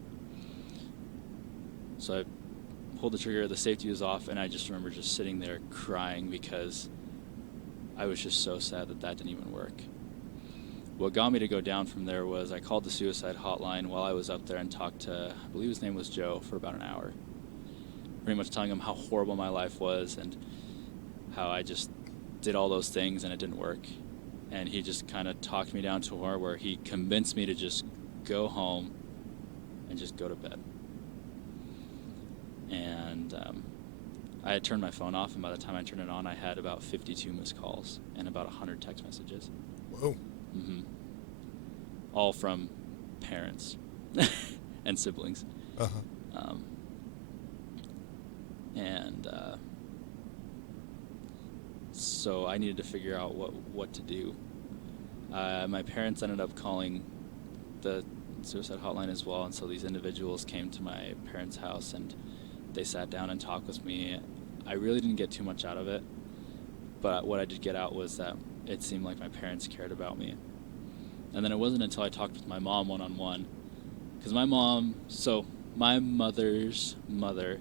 So I pulled the trigger, the safety was off, and I just remember just sitting there crying because I was just so sad that didn't even work. What got me to go down from there was I called the suicide hotline while I was up there and talked to, I believe his name was Joe, for about an hour. Pretty much telling him how horrible my life was and how I just did all those things and it didn't work. And he just kind of talked me down to where he convinced me to just go home and just go to bed. And I had turned my phone off, and by the time I turned it on, I had about 52 missed calls and about 100 text messages. Whoa. Mm-hmm. All from parents and siblings. Uh-huh. So I needed to figure out what to do. My parents ended up calling the suicide hotline as well, and so these individuals came to my parents' house and they sat down and talked with me. I really didn't get too much out of it, but what I did get out was that it seemed like my parents cared about me. And then it wasn't until I talked with my mom one-on-one, because my mother's mother,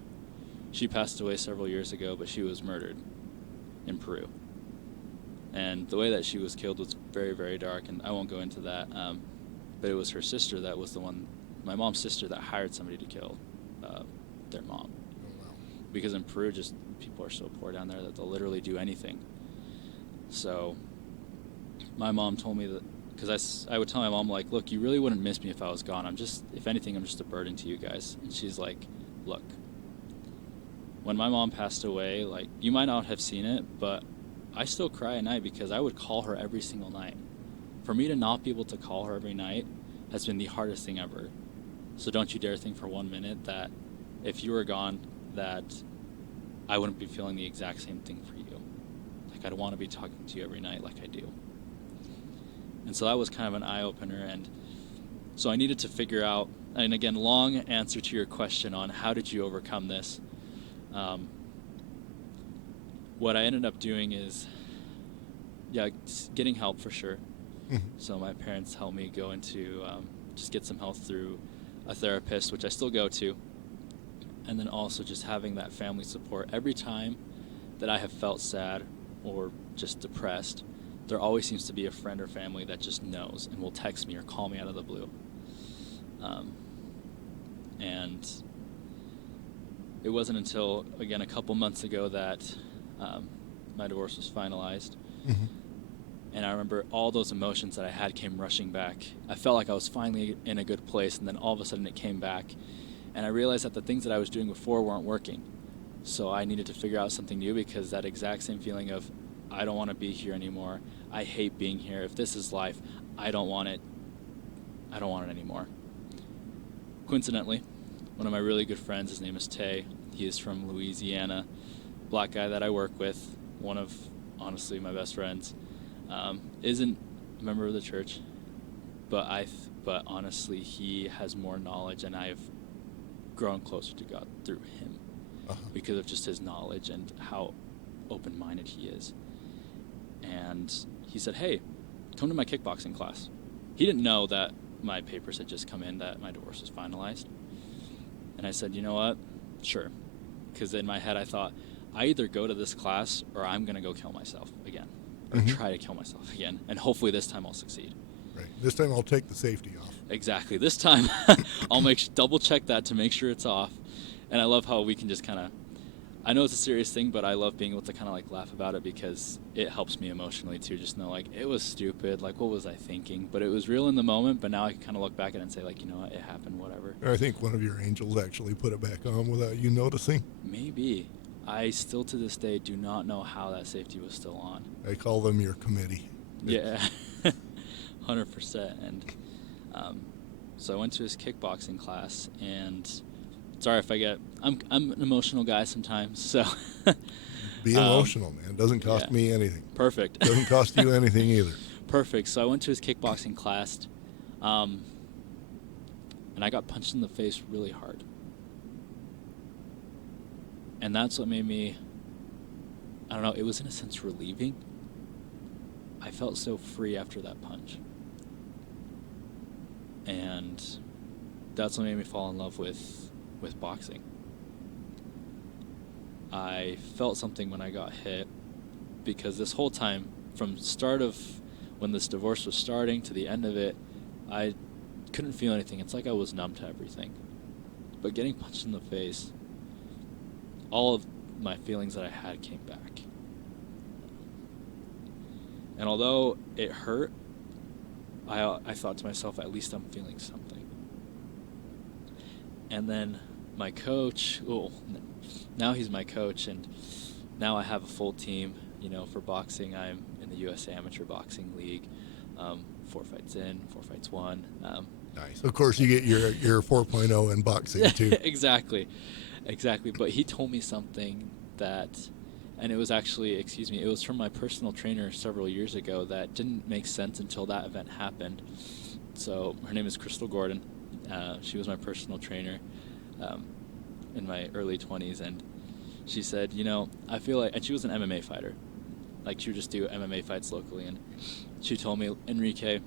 she passed away several years ago, but she was murdered in Peru. And the way that she was killed was very, very dark, and I won't go into that, but it was her sister that was the one, my mom's sister, that hired somebody to kill their mom. Oh, wow. Because in Peru, just people are so poor down there that they'll literally do anything. So my mom told me that, because I would tell my mom, like, look, you really wouldn't miss me if I was gone. If anything, I'm just a burden to you guys. And she's like, look, when my mom passed away, like, you might not have seen it, but I still cry at night because I would call her every single night. For me to not be able to call her every night has been the hardest thing ever. So don't you dare think for 1 minute that if you were gone, that I wouldn't be feeling the exact same thing for you. Like, I'd want to be talking to you every night like I do. And so that was kind of an eye-opener, and so I needed to figure out, and again, long answer to your question on how did you overcome this. What I ended up doing is, getting help for sure. Mm-hmm. So my parents helped me go into, just get some help through a therapist, which I still go to, and then also just having that family support. Every time that I have felt sad or just depressed, there always seems to be a friend or family that just knows and will text me or call me out of the blue. And it wasn't until, again, a couple months ago that my divorce was finalized. Mm-hmm. And I remember all those emotions that I had came rushing back. I felt like I was finally in a good place, and then all of a sudden it came back. And I realized that the things that I was doing before weren't working. So I needed to figure out something new, because that exact same feeling of, I don't want to be here anymore. I hate being here. If this is life, I don't want it. I don't want it anymore. Coincidentally, one of my really good friends, his name is Tay. He is from Louisiana. Black guy that I work with, one of, honestly, my best friends. Isn't a member of the church, but honestly, he has more knowledge, and I've grown closer to God through him because of just his knowledge and how open-minded he is. And he said, hey, come to my kickboxing class. He didn't know that my papers had just come in, that my divorce was finalized. And I said, you know what? Sure. Because in my head I thought, I either go to this class or I'm going to go kill myself again, or Mm-hmm. try to kill myself again. And hopefully this time I'll succeed. Right. This time I'll take the safety off. Exactly. This time I'll double check that to make sure it's off. And I love how we can just kind of, I know it's a serious thing, but I love being able to kind of like laugh about it because it helps me emotionally too. Just know like it was stupid. Like what was I thinking? But it was real in the moment. But now I can kind of look back at it and say like, you know what, it happened, whatever. I think one of your angels actually put it back on without you noticing. Maybe. I still to this day do not know how that safety was still on. I call them your committee. Yeah, 100%. And so I went to his kickboxing class, and sorry if I get, I'm an emotional guy sometimes, so. Be emotional, man. Doesn't cost me anything. Perfect. Doesn't cost you anything either. Perfect. So I went to his kickboxing class, and I got punched in the face really hard. And that's what made me, I don't know, it was in a sense relieving. I felt so free after that punch. And that's what made me fall in love with boxing. I felt something when I got hit because this whole time, from start of when this divorce was starting to the end of it, I couldn't feel anything. It's like I was numb to everything. But getting punched in the face, all of my feelings that I had came back. And although it hurt, I thought to myself, at least I'm feeling something. And then my coach, now he's my coach, and now I have a full team. You know, for boxing, I'm in the USA Amateur Boxing League. 4 fights in, 4 fights won. Nice. Of course, you get your 4.0 in boxing too. Exactly. But he told me something that, and it was actually, it was from my personal trainer several years ago that didn't make sense until that event happened. So her name is Crystal Gordon. She was my personal trainer in my early 20s, and she said, you know, I feel like, and she was an MMA fighter. Like, she would just do MMA fights locally, and she told me, Enrique,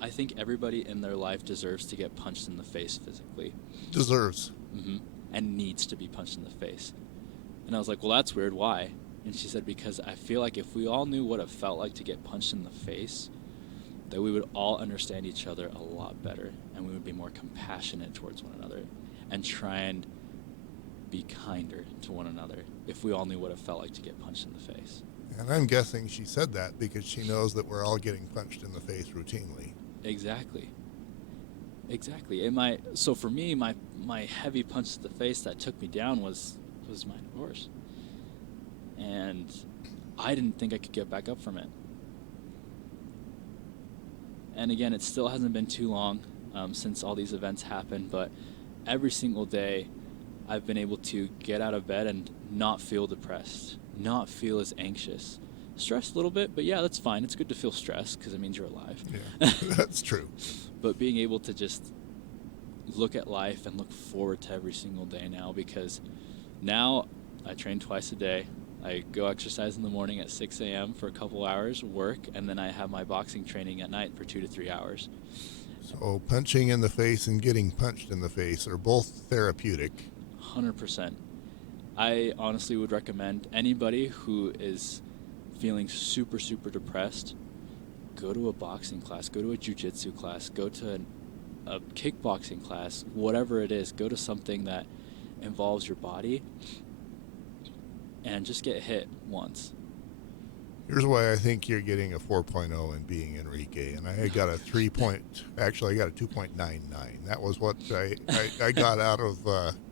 I think everybody in their life deserves to get punched in the face physically. Deserves. Mm-hmm. And needs to be punched in the face. And I was like, well, that's weird. Why? And she said, because I feel like if we all knew what it felt like to get punched in the face, that we would all understand each other a lot better, and we would be more compassionate towards one another and try and be kinder to one another if we all knew what it felt like to get punched in the face. And I'm guessing she said that because she knows that we're all getting punched in the face routinely. Exactly. So for me, my heavy punch to the face that took me down was my divorce. And I didn't think I could get back up from it. And again, it still hasn't been too long since all these events happened, but every single day I've been able to get out of bed and not feel depressed, not feel as anxious. Stressed a little bit, but yeah, that's fine. It's good to feel stressed because it means you're alive. Yeah, that's true. But being able to just look at life and look forward to every single day now, because now I train twice a day. I go exercise in the morning at 6 a.m. for a couple hours, work, and then I have my boxing training at night for 2 to 3 hours. So punching in the face and getting punched in the face are both therapeutic. 100%. I honestly would recommend anybody who is feeling super, super depressed, go to a boxing class, go to a jiu-jitsu class, go to a kickboxing class, whatever it is, go to something that involves your body and just get hit once. Here's why I think you're getting a 4.0 and being Enrique, and I got a 2.99. That was what I got out of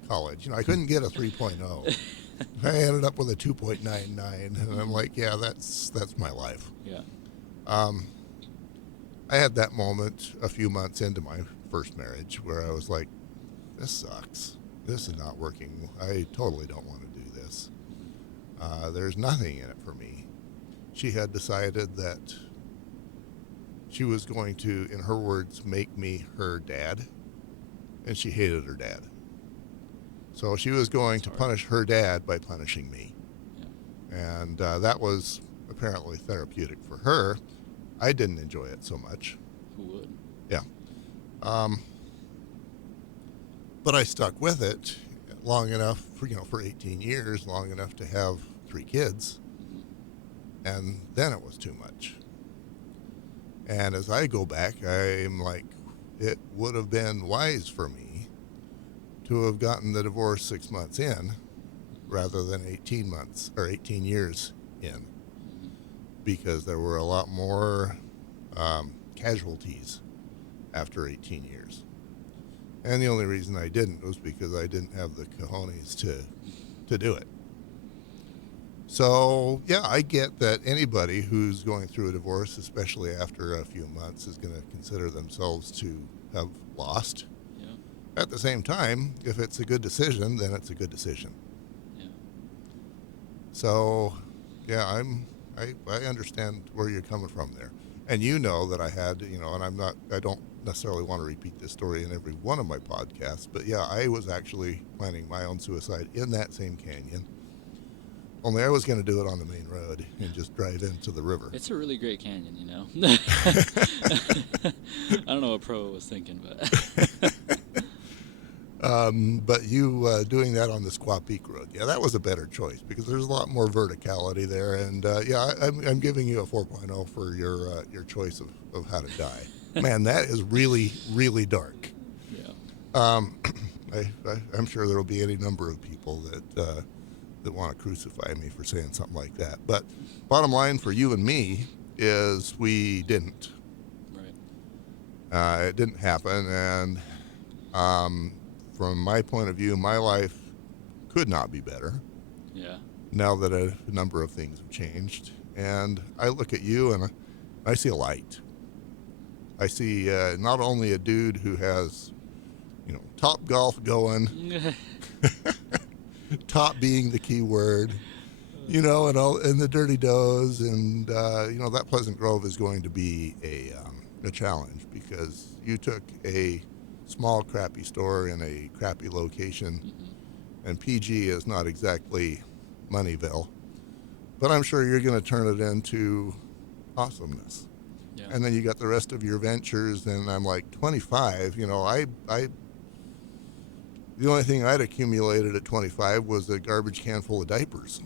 college. You know, I couldn't get a 3.0. I ended up with a 2.99, and I'm like, yeah, that's my life. Yeah. I had that moment a few months into my first marriage where I was like, this sucks. This is not working. I totally don't want to do this. There's nothing in it for me. She had decided that she was going to, in her words, make me her dad, and she hated her dad. So she was going to punish her dad by punishing me. Yeah. And that was apparently therapeutic for her. I didn't enjoy it so much. Who would? Yeah. But I stuck with it. long enough, for 18 years, long enough to have 3 kids. And then it was too much. And as I go back, I'm like, it would have been wise for me to have gotten the divorce 6 months in rather than 18 months or 18 years in, because there were a lot more casualties after 18 years. And the only reason I didn't was because I didn't have the cojones to do it. So, yeah, I get that anybody who's going through a divorce, especially after a few months, is going to consider themselves to have lost. Yeah. At the same time, if it's a good decision, then it's a good decision. Yeah. So, yeah, I understand where you're coming from there. And you know that I had, and I don't necessarily want to repeat this story in every one of my podcasts, but yeah, I was actually planning my own suicide in that same canyon. Only I was going to do it on the main road and just drive into the river. It's a really great canyon, I don't know what Pro was thinking, but... But you doing that on the Squaw Peak Road, yeah, that was a better choice because there's a lot more verticality there. And yeah, I'm giving you a 4.0 for your choice of how to die. Man, that is really, really dark. Yeah. I'm sure there will be any number of people that want to crucify me for saying something like that. But bottom line for you and me is we didn't. Right. It didn't happen, and from my point of view, my life could not be better. Yeah. Now that a number of things have changed, and I look at you and I see a light. I see not only a dude who has, top golf going, top being the key word, and the Dirty Does, and that Pleasant Grove is going to be a challenge because you took a small crappy store in a crappy location, and PG is not exactly Moneyville, but I'm sure you're going to turn it into awesomeness. Yeah. And then you got the rest of your ventures, and I'm like 25. I the only thing I'd accumulated at 25 was a garbage can full of diapers.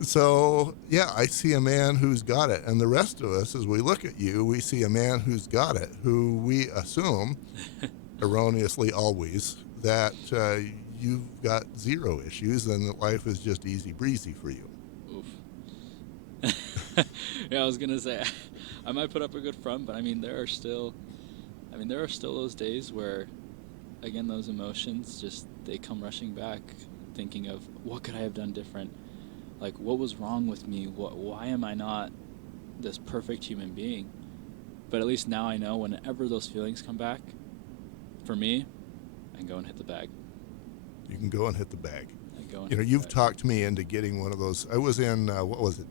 So, yeah, I see a man who's got it. And the rest of us, as we look at you, we see a man who's got it, who we assume, erroneously always, that you've got zero issues and that life is just easy breezy for you. Oof. Yeah, I was going to say, I might put up a good front, but there are still those days where, again, those emotions they come rushing back, thinking of what could I have done different? Like, what was wrong with me? Why am I not this perfect human being? But at least now I know whenever those feelings come back, for me, I can go and hit the bag. You can go and hit the bag. You've talked me into getting one of those. I was in,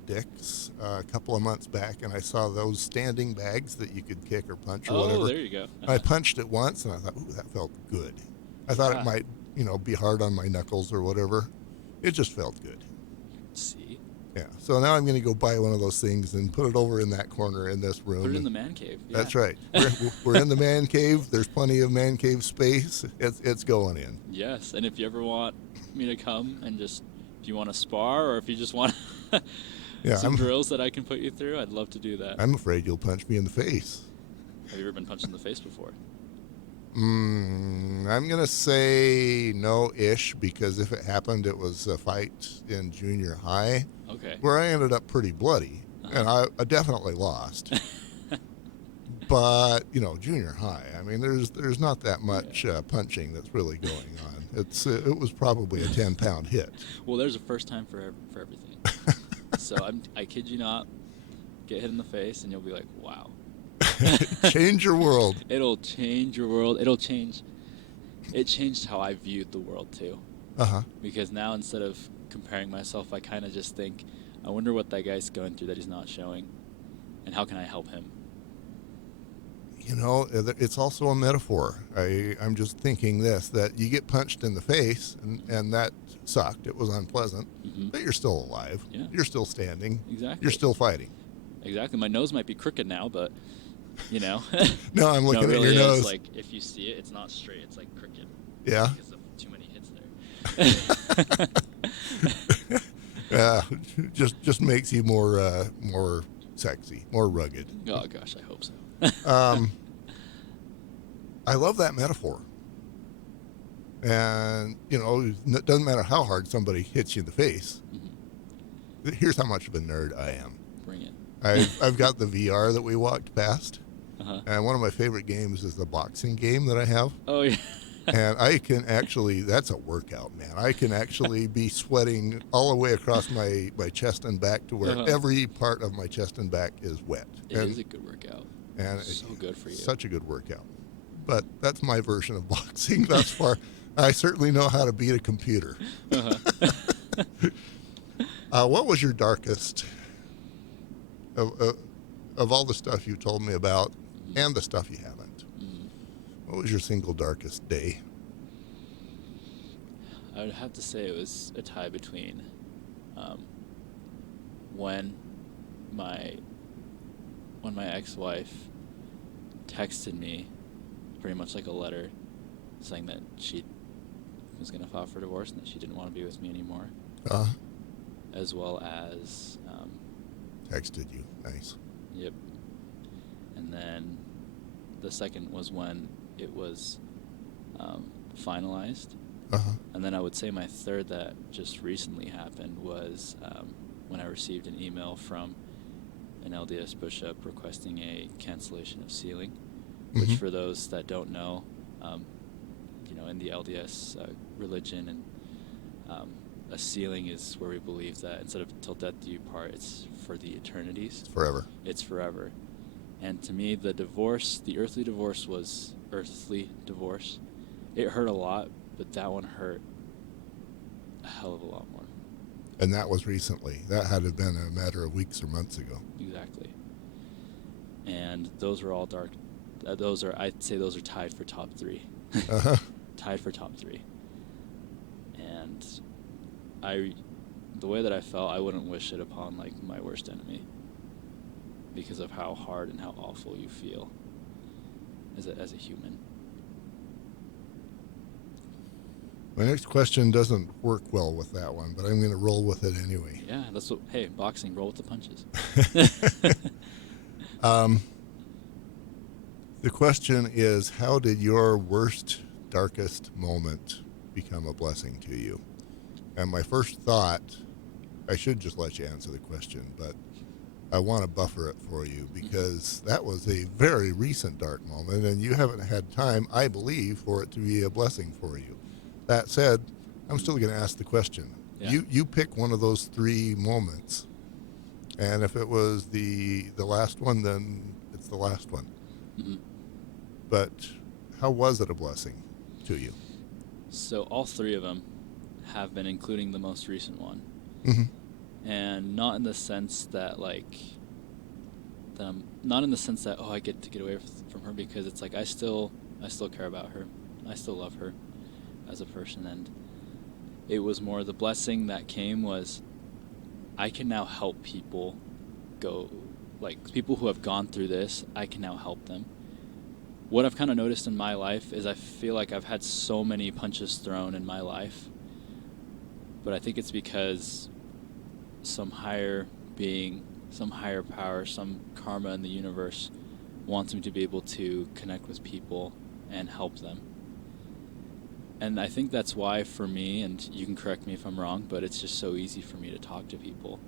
Dick's a couple of months back, and I saw those standing bags that you could kick or punch or whatever. Oh, there you go. I punched it once, and I thought, ooh, that felt good. I thought it might, be hard on my knuckles or whatever. It just felt good. See? Yeah. So now I'm going to go buy one of those things and put it over in that corner in this room. Put it in the man cave. Yeah. That's right. We're in the man cave. There's plenty of man cave space. It's going in. Yes, and if you ever want me to come and if you want to spar, or if you just want some drills that I can put you through, I'd love to do that. I'm afraid you'll punch me in the face. Have you ever been punched in the face before? I'm going to say no-ish, because if it happened, it was a fight in junior high. Okay. Where I ended up pretty bloody, and I definitely lost. But, junior high, there's not that much punching that's really going on. It was probably a 10-pound hit. Well, there's a first time for everything. So I kid you not, get hit in the face, and you'll be like, wow. Change your world. It'll change your world. It changed how I viewed the world too. Because now, instead of comparing myself, I kind of just think, I wonder what that guy's going through that he's not showing, and how can I help him? It's also a metaphor. I'm just thinking that you get punched in the face, and that sucked. It was unpleasant, but you're still alive. Yeah. You're still standing. Exactly. You're still fighting. Exactly. My nose might be crooked now, but you know? No, I'm looking no, it at really your is. nose. Like, if you see it, it's not straight. It's like crooked. Yeah. Because of too many hits there. Yeah, just makes you more sexy, more rugged. Oh, gosh, I hope so. I love that metaphor. And, it doesn't matter how hard somebody hits you in the face. Mm-hmm. Here's how much of a nerd I am. Bring it. I've got the VR that we walked past. Uh-huh. And one of my favorite games is the boxing game that I have. Oh, yeah. And I can actually, that's a workout, man. I can actually be sweating all the way across my chest and back to where every part of my chest and back is wet. It is a good workout. And it's so good for you. Such a good workout. But that's my version of boxing thus far. I certainly know how to beat a computer. What was your darkest of all the stuff you told me about and the stuff you haven't? What was your single darkest day? I would have to say it was a tie between when my ex-wife texted me pretty much like a letter saying that she was going to file for divorce and that she didn't want to be with me anymore. As well as texted you. Nice. Yep. And then the second was when it was finalized. And then I would say my third that just recently happened was when I received an email from an LDS bishop requesting a cancellation of sealing, which for those that don't know, in the LDS religion, and a sealing is where we believe that instead of till death do you part, it's for the eternities. Forever. It's forever. And to me, the earthly divorce was earthly divorce. It hurt a lot, but that one hurt a hell of a lot more. And that was recently. That had to have been a matter of weeks or months ago. Exactly. And those were all dark. I'd say those are tied for top three. Tied for top three. And the way that I felt, I wouldn't wish it upon like my worst enemy, because of how hard and how awful you feel as a human. My next question doesn't work well with that one, but I'm going to roll with it anyway. Yeah, that's what. Hey, boxing, roll with the punches. The question is, how did your worst, darkest moment become a blessing to you? And my first thought, I should just let you answer the question, but I want to buffer it for you because that was a very recent dark moment, and you haven't had time, I believe, for it to be a blessing for you. That said, I'm still going to ask the question. Yeah. You pick one of those three moments, and if it was the last one, then it's the last one. Mm-hmm. But how was it a blessing to you? So all three of them have been, including the most recent one. Mm-hmm. And not in the sense that not in the sense that I get to get away from her, because it's like I still care about her, I still love her as a person, and it was more the blessing that came was I can now help people people who have gone through this. I can now help them. What I've kind of noticed in my life is I feel like I've had so many punches thrown in my life, but I think it's because some higher being, some higher power, some karma in the universe wants me to be able to connect with people and help them. And I think that's why for me, and you can correct me if I'm wrong, but it's just so easy for me to talk to people,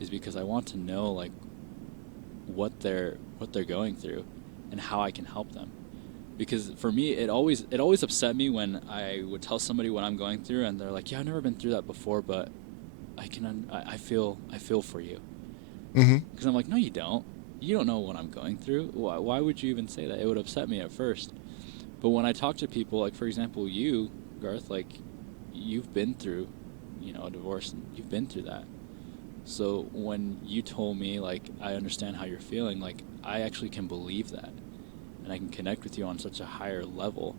is because I want to know what they're going through and how I can help them. Because for me, it always upset me when I would tell somebody what I'm going through, and they're like, "Yeah, I've never been through that before, but I feel for you." Because I'm like, "No, you don't. You don't know what I'm going through. Why would you even say that?" It would upset me at first. But when I talk to people, like for example, you, Garth, you've been through, a divorce, and you've been through that. So when you told me, I understand how you're feeling, I actually can believe that. And I can connect with you on such a higher level.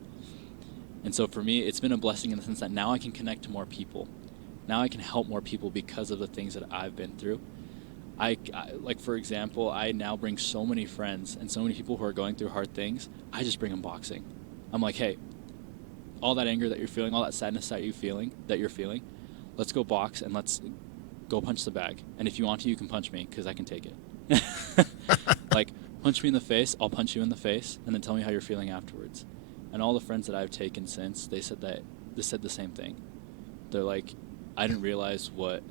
And so for me, it's been a blessing in the sense that now I can connect to more people. Now I can help more people because of the things that I've been through. Like, for example, I now bring so many friends and so many people who are going through hard things. I just bring them boxing. I'm like, hey, all that anger that you're feeling, all that sadness that you're feeling, let's go box and let's go punch the bag. And if you want to, you can punch me because I can take it. Like, punch me in the face, I'll punch you in the face, and then tell me how you're feeling afterwards. And all the friends that I've taken since, they said the same thing. They're like, I didn't realize what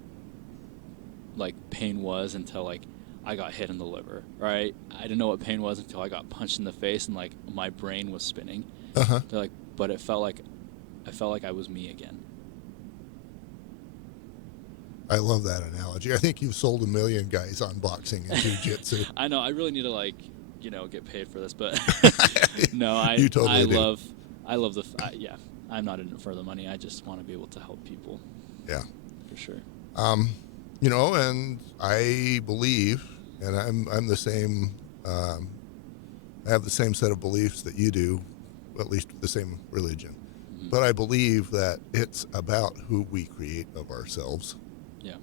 like pain was until like I got hit in the liver. Right? I didn't know what pain was until I got punched in the face and like my brain was spinning. Uh-huh. They're like, but I felt like I was me again. I love that analogy. I think you've sold 1 million guys on boxing and jiu-jitsu. I know. I really need to like, get paid for this, but no, you totally do. I love yeah. I'm not in it for the money. I just want to be able to help people. Yeah, for sure. And I believe, and I'm the same. I have the same set of beliefs that you do, at least the same religion. Mm-hmm. But I believe that it's about who we create of ourselves. Yeah.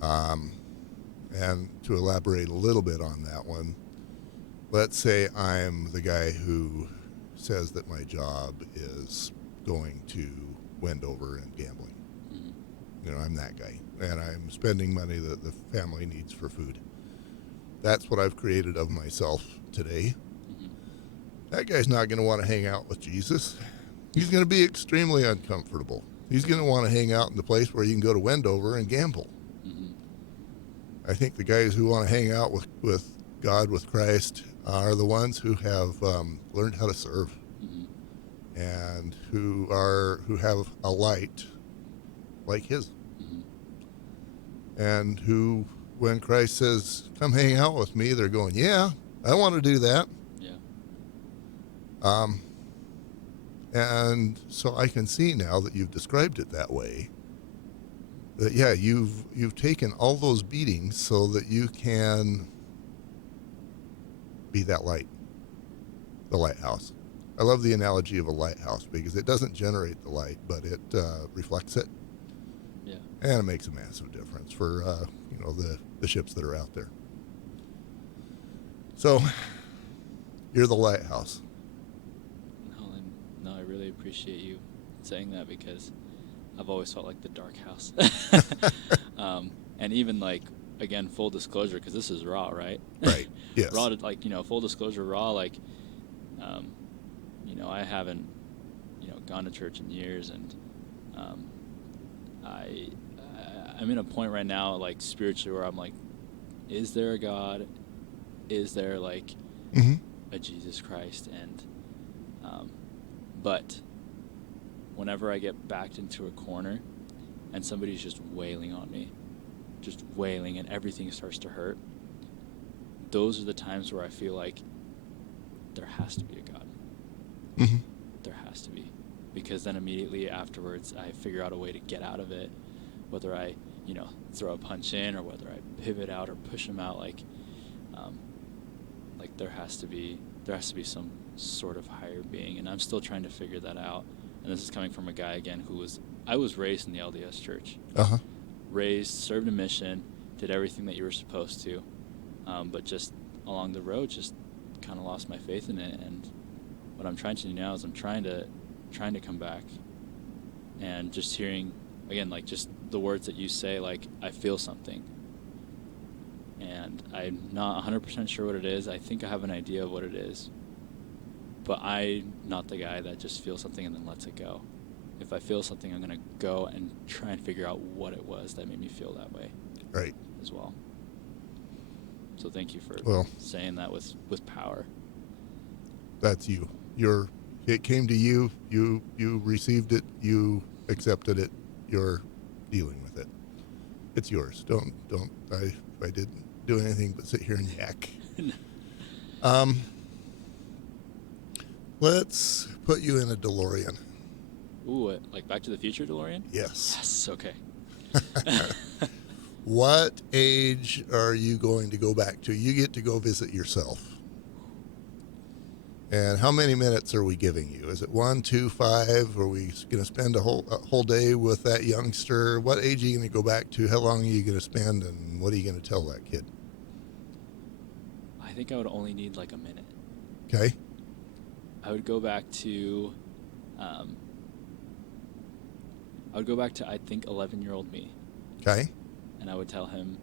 And to elaborate a little bit on that one, let's say I'm the guy who says that my job is going to Wendover and gambling. Mm-hmm. I'm that guy, and I'm spending money that the family needs for food. That's what I've created of myself today. Mm-hmm. That guy's not going to want to hang out with Jesus. He's going to be extremely uncomfortable. He's going to want to hang out in the place where you can go to Wendover and gamble. Mm-hmm. I think the guys who want to hang out with God, with Christ, are the ones who have learned how to serve. Mm-hmm. And who have a light like his. Mm-hmm. And who, when Christ says, come hang out with me, they're going, yeah, I want to do that. Yeah. And so I can see now that you've described it that way, that, yeah, you've taken all those beatings so that you can be that light, the lighthouse. I love the analogy of a lighthouse because it doesn't generate the light, but it reflects it. Yeah. And it makes a massive difference for, the ships that are out there. So you're the lighthouse. No, I really appreciate you saying that because I've always felt like the dark house. And even like, again, full disclosure, because this is raw, right? Right. Yes. Raw, full disclosure, raw, like, I haven't, gone to church in years, and I'm in a point right now, like, spiritually, where I'm like, is there a God? Is there, like, mm-hmm. a Jesus Christ? And, but whenever I get backed into a corner and somebody's just wailing on me, just wailing, and everything starts to hurt, those are the times where I feel like there has to be a God. Mm-hmm. There has to be. Because then immediately afterwards, I figure out a way to get out of it, whether I, throw a punch in or whether I pivot out or push them out. Like there has to be some sort of higher being, and I'm still trying to figure that out. And this is coming from a guy, again, I was raised in the LDS church. Uh-huh. Raised, served a mission, did everything that you were supposed to, but just along the road, just kind of lost my faith in it. And what I'm trying to do now is I'm trying to come back, and just hearing, again, like, just the words that you say, like, I feel something, and I'm not 100% sure what it is. I think I have an idea of what it is, but I'm not the guy that just feels something and then lets it go. If I feel something, I'm going to go and try and figure out what it was that made me feel that way. Right. As well. So thank you for saying that with power. That's you. It came to you. You received it. You accepted it. You're dealing with it. It's yours. I didn't do anything but sit here and yak. Let's put you in a DeLorean. Ooh, like Back to the Future DeLorean? Yes. Yes, okay. What age are you going to go back to? You get to go visit yourself. And how many minutes are we giving you? Is it 1, 2, 5? Are we going to spend a whole day with that youngster? What age are you going to go back to? How long are you going to spend? And what are you going to tell that kid? I think I would only need like a minute. Okay. I would go back to, I think 11-year-old me. Okay. And I would tell him,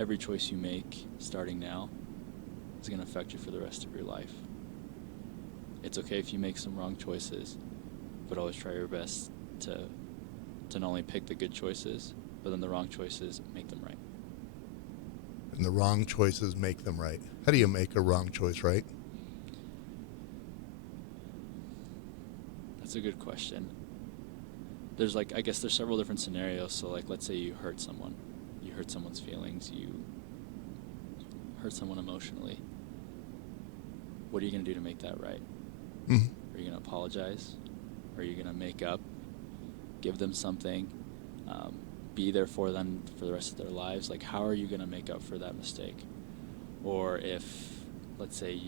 every choice you make starting now is going to affect you for the rest of your life. It's okay if you make some wrong choices, but always try your best to not only pick the good choices, but then the wrong choices, make them right. And the wrong choices make them right. How do you make a wrong choice right? That's a good question. I guess there's several different scenarios. So like, let's say you hurt someone. You hurt someone's feelings. You hurt someone emotionally. What are you going to do to make that right? Mm-hmm. Are you going to apologize? Are you going to make up? Give them something? Be there for them for the rest of their lives? Like, how are you going to make up for that mistake? Or if, let's say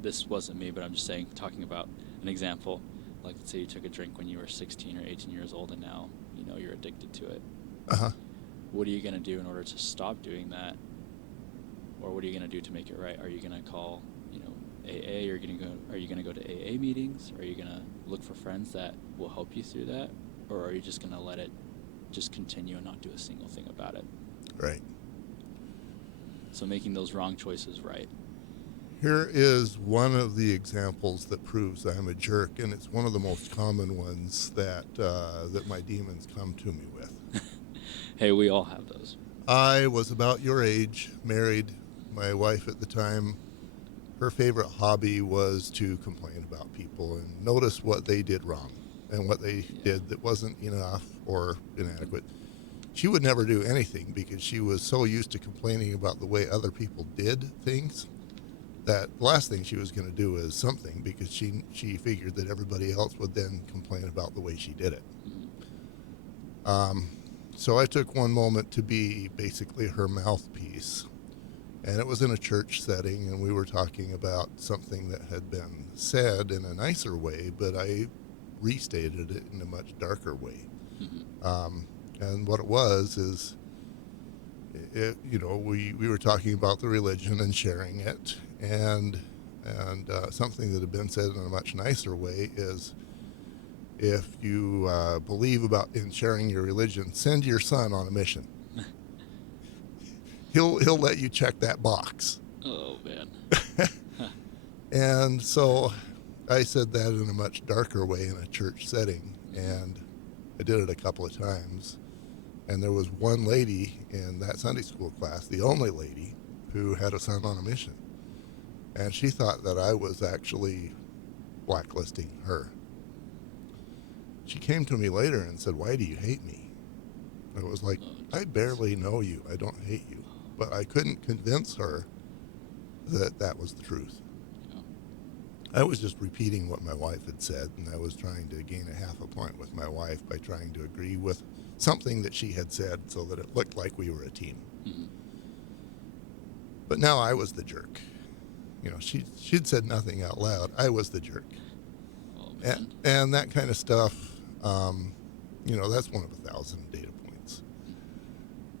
this wasn't me, but I'm just talking about an example. Like, let's say you took a drink when you were 16 or 18 years old and now, you're addicted to it. Uh-huh. What are you going to do in order to stop doing that? Or what are you going to do to make it right? Are you going to call, AA? Are you going to go to AA meetings? Are you going to look for friends that will help you through that? Or are you just going to let it just continue and not do a single thing about it? Right. So making those wrong choices right. Here is one of the examples that proves I'm a jerk, and it's one of the most common ones that my demons come to me with. Hey, we all have those. I was about your age, married. My wife at the time, her favorite hobby was to complain about people and notice what they did wrong and what they did that wasn't enough or inadequate. She would never do anything because she was so used to complaining about the way other people did things that the last thing she was going to do is something, because she figured that everybody else would then complain about the way she did it. So I took one moment to be basically her mouthpiece, and it was in a church setting, and we were talking about something that had been said in a nicer way, but I restated it in a much darker way. And what it was is, we were talking about the religion and sharing it, and something that had been said in a much nicer way is, if you believe in sharing your religion, send your son on a mission. He'll let you check that box. Oh, man. And so I said that in a much darker way in a church setting, and I did it a couple of times. And there was one lady in that Sunday school class, the only lady, who had a son on a mission. And she thought that I was actually blacklisting her. She came to me later and said, "Why do you hate me?" And it was like, I barely know you. I don't hate you. But I couldn't convince her that that was the truth. I was just repeating what my wife had said, and I was trying to gain a half a point with my wife by trying to agree with something that she had said so that it looked like we were a team. But now I was the jerk. She'd said nothing out loud. I was the jerk. And that kind of stuff, that's one of 1,000 data points.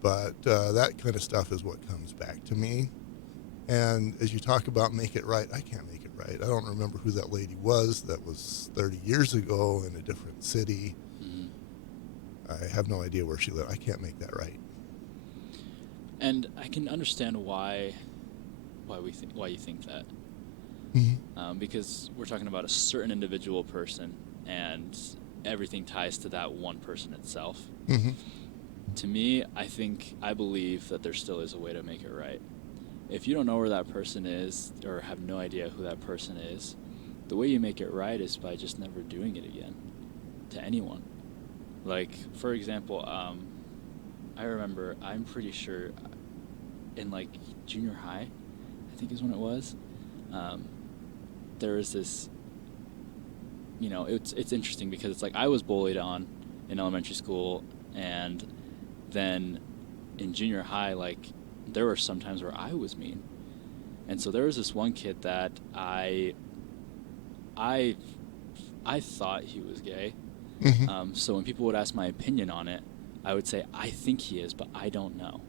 But that kind of stuff is what comes back to me. And as you talk about make it right, I can't make it right. I don't remember who that lady was. That was 30 years ago in a different city. I have no idea where she lived. I can't make that right. And I can understand why you think that. Because we're talking about a certain individual person, and everything ties to that one person itself. To me, I believe that there still is a way to make it right. If you don't know where that person is, or have no idea who that person is, the way you make it right is by just never doing it again to anyone. Like, for example, I remember, I'm pretty sure in like junior high, I think is when it was, there was this, it's interesting because it's like I was bullied on in elementary school, and then in junior high, like, there were some times where I was mean. And so there was this one kid that I thought he was gay. Mm-hmm. So when people would ask my opinion on it, I would say, I think he is, but I don't know.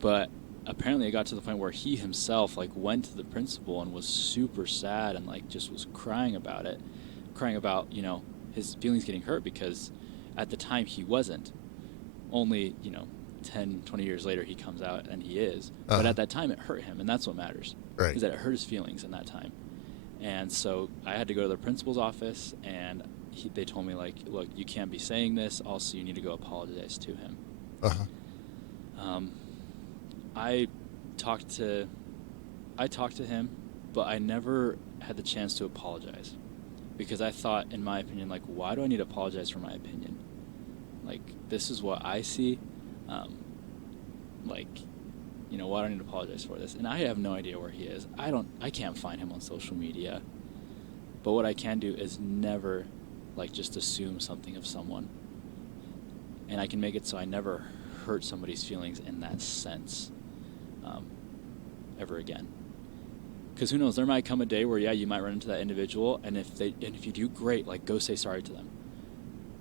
But apparently it got to the point where he himself like went to the principal and was super sad and like just was crying about it, crying about, you know, his feelings getting hurt, because at the time he wasn't. Only, you know, 10, 20 years later he comes out and he is. But at that time it hurt him, and that's what matters. Right. Is that it hurt his feelings in that time. And so I had to go to the principal's office, and they told me, like, look, you can't be saying this. Also, you need to go apologize to him. I talked to him, but I never had the chance to apologize, because I thought, in my opinion, like, why do I need to apologize for my opinion? Like, this is what I see. Like, you know, why do I need to apologize for this? And I have no idea where he is. I can't find him on social media. But what I can do is never, like, just assume something of someone. And I can make it so I never hurt somebody's feelings in that sense ever again. Because who knows, there might come a day where, yeah, you might run into that individual, and if you do, great, like, go say sorry to them.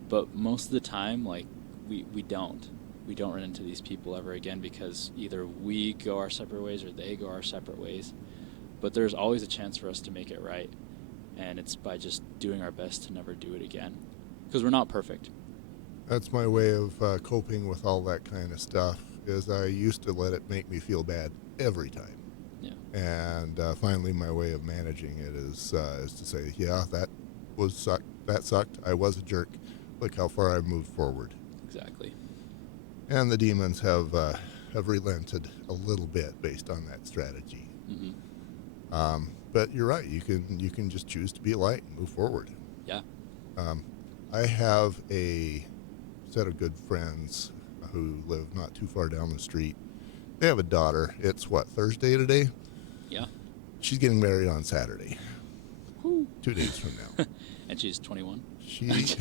But most of the time, like, we don't run into these people ever again, because either we go our separate ways or they go our separate ways. But there's always a chance for us to make it right, and it's by just doing our best to never do it again, because we're not perfect. That's my way of coping with all that kind of stuff, is I used to let it make me feel bad every time. Yeah. And finally my way of managing it is to say, yeah, that sucked. I was a jerk. Look how far I've moved forward. Exactly. And the demons have relented a little bit based on that strategy. Mm-hmm. But you're right. You can just choose to be a light and move forward. Yeah. I have a set of good friends who live not too far down the street. They have a daughter. It's Thursday today? Yeah. She's getting married on Saturday. Woo. 2 days from now. And she's 21. She might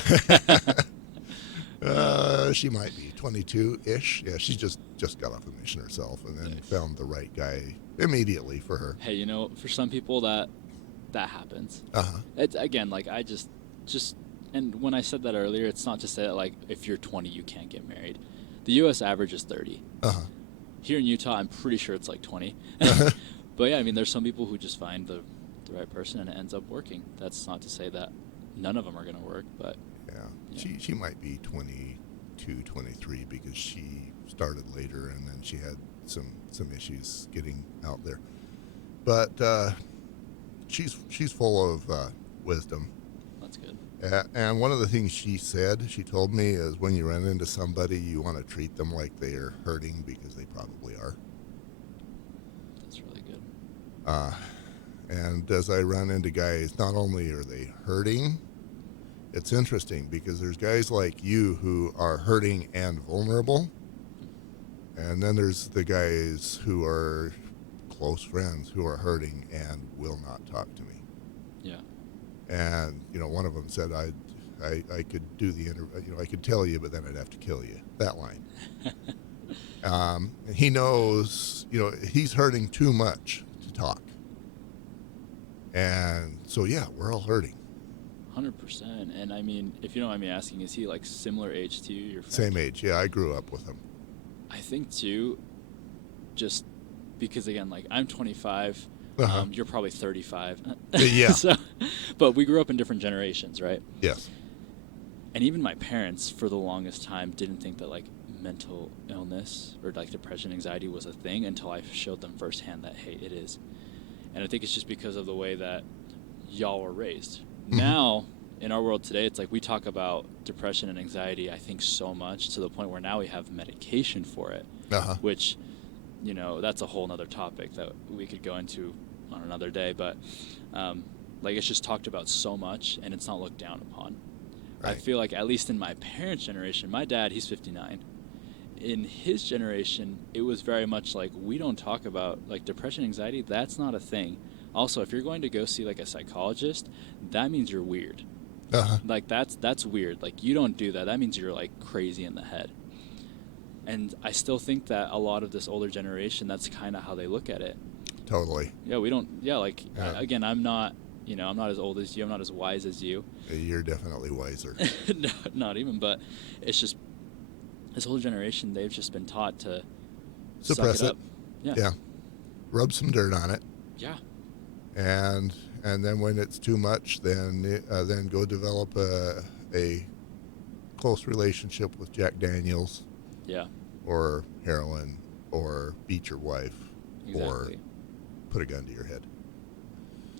be 22-ish. Yeah, she just got off a mission herself, and then found the right guy immediately for her. Hey, you know, for some people that happens. It's, again, like, I just and when I said that earlier, it's not to say that, like, if you're 20 you can't get married. The U.S. average is 30. Here in Utah, I'm pretty sure it's like 20. But yeah, I mean, there's some people who just find the right person and it ends up working. That's not to say that none of them are going to work, but yeah. She might be 22, 23, because she started later, and then she had some issues getting out there. But she's full of wisdom. That's good. And one of the things she told me, is when you run into somebody, you want to treat them like they are hurting, because they probably are. That's really good. And as I run into guys, not only are they hurting, it's interesting, because there's guys like you who are hurting and vulnerable. And then there's the guys who are close friends who are hurting and will not talk to me. Yeah. And, you know, one of them said, I could do the interview, you know, I could tell you, but then I'd have to kill you. That line. And he knows, you know, he's hurting too much to talk. And so, yeah, we're all hurting. 100%. And I mean, if you don't mind me asking, is he like similar age to you? Your friend? Same age. Yeah, I grew up with him. I think too, just because, again, like, I'm 25. You're probably 35. Yeah. So, but we grew up in different generations, right? Yes. And even my parents, for the longest time, didn't think that, like, mental illness or, like, depression, anxiety was a thing, until I showed them firsthand that, hey, it is. And I think it's just because of the way that y'all were raised. Mm-hmm. Now, in our world today, it's like we talk about depression and anxiety, I think, so much, to the point where now we have medication for it, which, you know, that's a whole nother topic that we could go into on another day. But, like, it's just talked about so much, and it's not looked down upon. Right. I feel like, at least in my parents' generation, my dad, he's 59. In his generation, it was very much like, we don't talk about, like, depression, anxiety. That's not a thing. Also, if you're going to go see, like, a psychologist, that means you're weird. Like, that's weird. Like, you don't do that. That means you're, like, crazy in the head. And I still think that a lot of this older generation, that's kind of how they look at it. totally. Yeah, we don't. Yeah, like again, I'm not. I'm not as old as you. I'm not as wise as you. You're definitely wiser. No, not even. But it's just this whole generation. They've just been taught to suppress suck it it. up. Yeah. Yeah. Rub some dirt on it. Yeah. And then when it's too much, then go develop a close relationship with Jack Daniels. Yeah. Or heroin, or beat your wife, exactly. or put a gun to your head.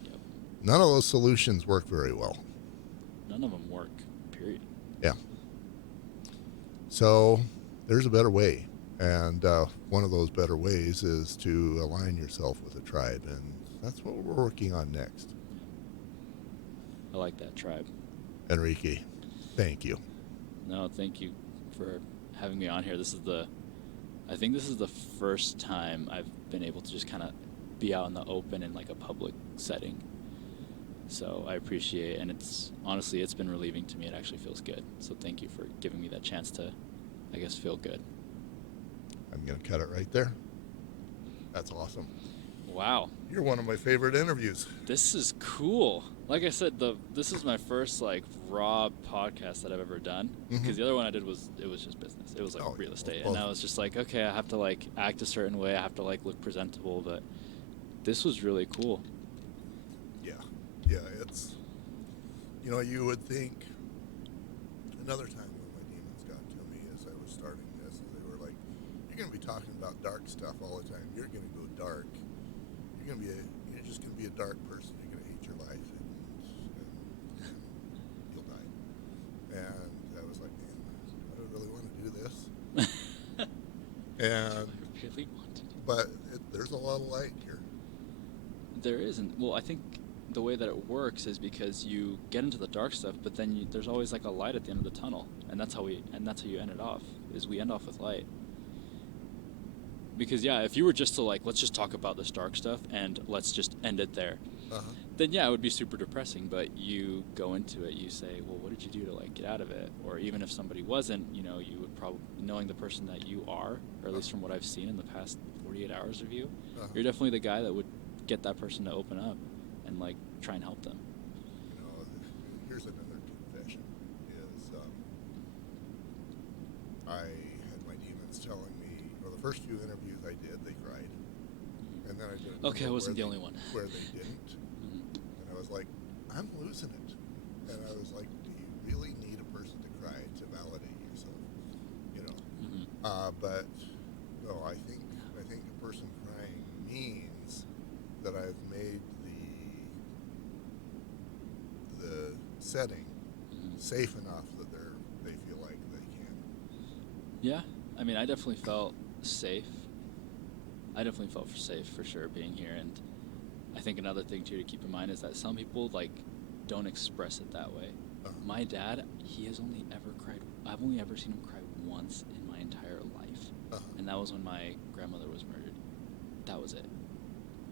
Yep. None of those solutions work very well. None of them work, period. Yeah. So there's a better way. And one of those better ways is to align yourself with a tribe. And that's what we're working on next. I like that, tribe. Enrique, thank you. No, thank you for having me on here. I think this is the first time I've been able to just kind of be out in the open in like a public setting. So I appreciate it, and it's been relieving to me. It actually feels good. So thank you for giving me that chance to, I guess, feel good. I'm going to cut it right there. That's awesome. Wow. You're one of my favorite interviews. This is cool. Like I said, this is my first like raw podcast that I've ever done. Because the other one I did was just business. It was like real estate, and I was just like, okay, I have to like act a certain way. I have to like look presentable. But this was really cool. Yeah, it's you would think. Another time when my demons got to me as I was starting this, they were like, "You're going to be talking about dark stuff all the time. You're going to go dark. You're just going to be a dark person. You're going to hate your life, and you'll die." And I was like, "Man, do I really want to do this?" And I really want to. But there's a lot of light here. There isn't. Well, I think the way that it works is because you get into the dark stuff, but then there's always like a light at the end of the tunnel, and that's how you end it off. Is we end off with light. Because if you were just to like, let's just talk about this dark stuff and let's just end it there, then it would be super depressing. But you go into it, you say, well, what did you do to like get out of it? Or even if somebody wasn't, you would probably, knowing the person that you are, or at least from what I've seen in the past 48 hours of you, you're definitely the guy that would get that person to open up and like try and help them. Here's another confession: is I had my demons telling me, well, the first few interviews I did, they cried, and then I did. Okay, I wasn't the only one. Where they didn't, and I was like, I'm losing it, and I was like, do you really need a person to cry to validate yourself? But no, I think a person crying means that I've made the setting safe enough that they feel like they can. Yeah, I mean, I definitely felt safe. I definitely felt safe for sure being here, and I think another thing too to keep in mind is that some people like don't express it that way. My dad, he has only ever cried. I've only ever seen him cry once in my entire life, and that was when my grandmother was murdered. That was it,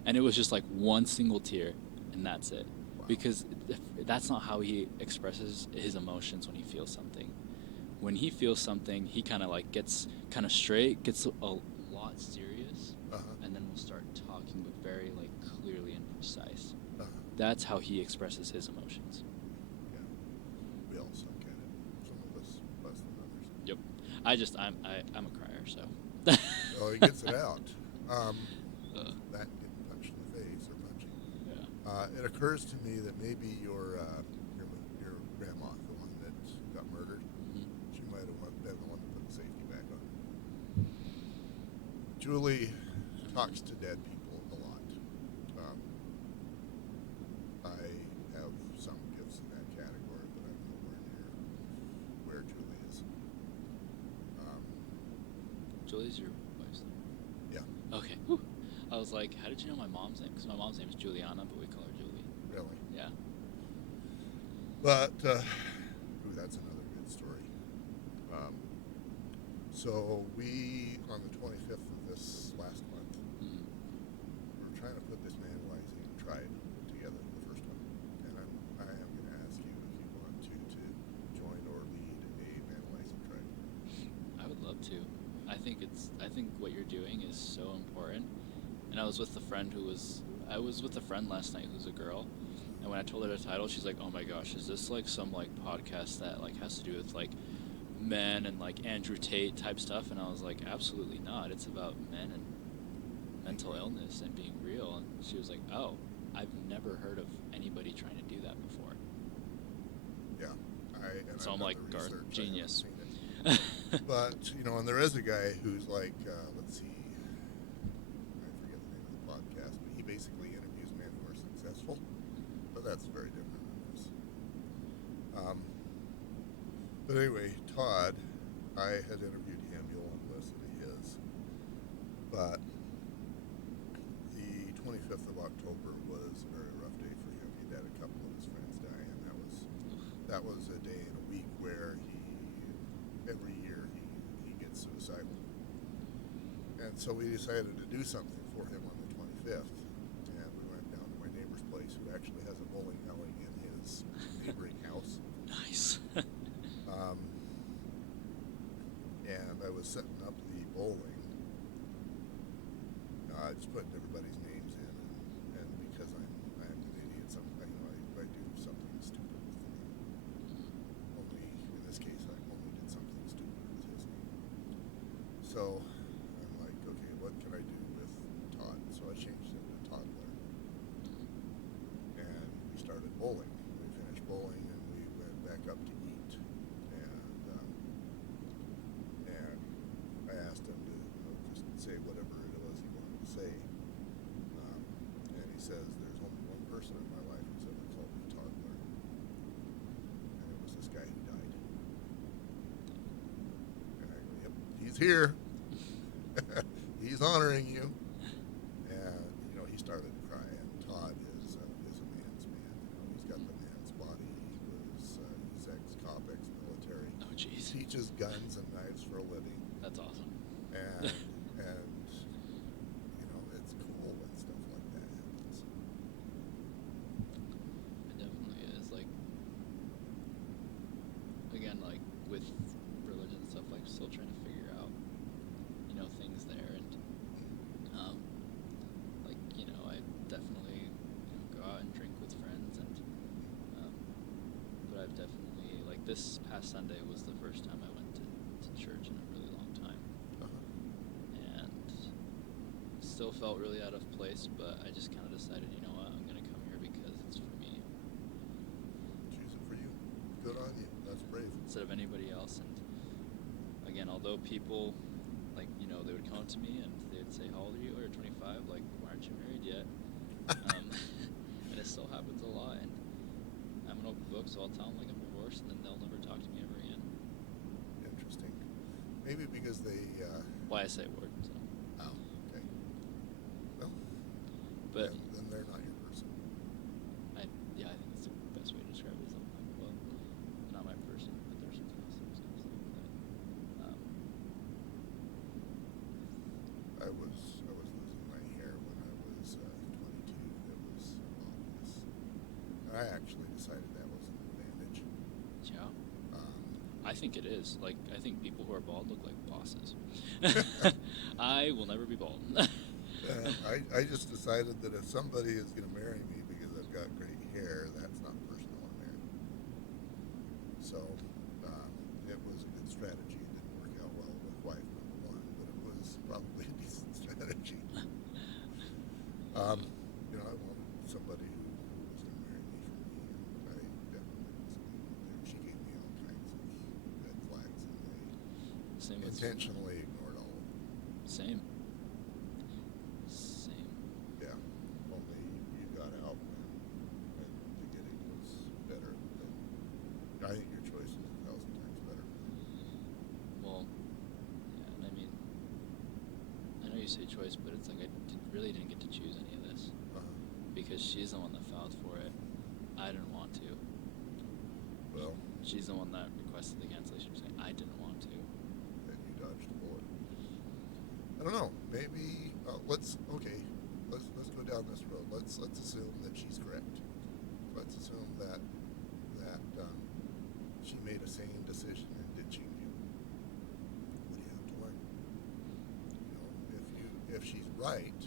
and it was just like one single tear, and that's it. Wow. Because that's not how he expresses his emotions when he feels something. When he feels something, he kind of like gets kind of straight, gets a lot serious, and then we'll start talking, but very like clearly and precise. That's how he expresses his emotions. Yeah, we all suck at it. Some of us less than others. Yep. I'm a crier, so. Oh, he gets it out. That getting punched in the face or punching. Yeah. It occurs to me that maybe your grandma, the one that got murdered, she might have been the one that put the safety back on. Julie talks to dead people a lot. I have some gifts in that category, but I'm nowhere near where Julie is. Julie's your wife's name? Yeah. Okay. Whew. I was like, how did you know my mom's name? Because my mom's name is Juliana, but we call her Julie. Really? Yeah. But, that's another good story. So we, on the 25th of this last month, we were trying to put this Manalizing tribe together, the first one. And I am going to ask you if you want to join or lead a Manalizing tribe. I would love to. I think what you're doing is so important, and And I was with a friend last night who's a girl, and when I told her the title, she's like, "Oh my gosh, is this like some like podcast that like has to do with like men and like Andrew Tate type stuff?" And I was like, "Absolutely not. It's about men and mental illness and being real." And she was like, "Oh, I've never heard of anybody trying to do that before." Yeah, So I'm like, Garth, genius. But and there is a guy who's like, let's see, I forget the name of the podcast, but he basically interviews men who are successful. But that's very different than this. But anyway, Todd, I had interviewed him. You'll want to listen to his. But the 25th of October was a very rough day for him. He'd had a couple of his friends die, and that was a day in a week where every year he gets suicidal. And so we decided to do something for him on the 25th. And we went down to my neighbor's place, who actually has a bowling alley in his neighboring house. Nice. And I was setting up the bowling, just putting everybody's names in, and because I'm an idiot, I do something stupid with the name. Only in this case, I only did something stupid with his name. So I'm like, okay, what can I do with Todd? So I changed it to Toddler, and we started bowling. We finished bowling, and we went back up to eat, and I asked him to just say whatever it was he wanted to say. And he says, there's only one person in my life who's ever called me Toddler. And it was this guy who died. And I go, yep, he's here. He's honoring you. And, he started to cry. And Todd is a man's man. He's got the man's body. He's ex-cop, ex-military. Oh, jeez. Teaches guns and knives for a living. That's awesome. And it's cool when stuff like that happens. It definitely is. Like, again, like with religion and stuff, like still trying to figure out, things there, and I definitely go out and drink with friends, and but I've definitely, like, this past Sunday was the first time I went to church in a really long time. And still felt really out of place, but I just kind of decided, you know what, I'm going to come here because it's for me. Choose it for you. Good on you. That's brave. Instead of anybody else. And again, although people, like, they would come up to me and they'd say, how old are you? Or 25? Like, why aren't you married yet? And it still happens a lot. And I'm an open book, so I'll tell them, like, I'm divorced, and then they'll never talk to me ever again. Interesting. Maybe because they... Why I say a word, so. Oh, okay. Well, but then they're not your person. I think that's the best way to describe it. Is like, well, not my person, but there's something else that was going to say with that. I was losing my hair when I was 22. That was obvious. I actually decided that was an advantage. Yeah. I think it is. Like, I think people who are bald look like bosses. I will never be bald. I just decided that if somebody is going to marry me because I've got great hair, that's not the person I want to marry. So it was a good strategy. It didn't work out well with wife number one, but it was probably a decent strategy. I wanted somebody who was going to marry me for me, and I definitely wasn't. She gave me all kinds of red flags, and Same I with intentionally ignored all of them. Same. Yeah, only you got out when the beginning was better. I think your choice is 1,000 times better. Well, yeah, and I mean, I know you say choice, but it's like I really didn't get to choose any of this. Because she's the one that filed for it. I didn't want to. Well, she's the one that requested the cancellation, saying I didn't want to. And you dodged a bullet. I don't know. Maybe let's go down this road. Let's assume that she's correct. Let's assume that she made a sane decision in ditching you. What do you have to learn? If she's right,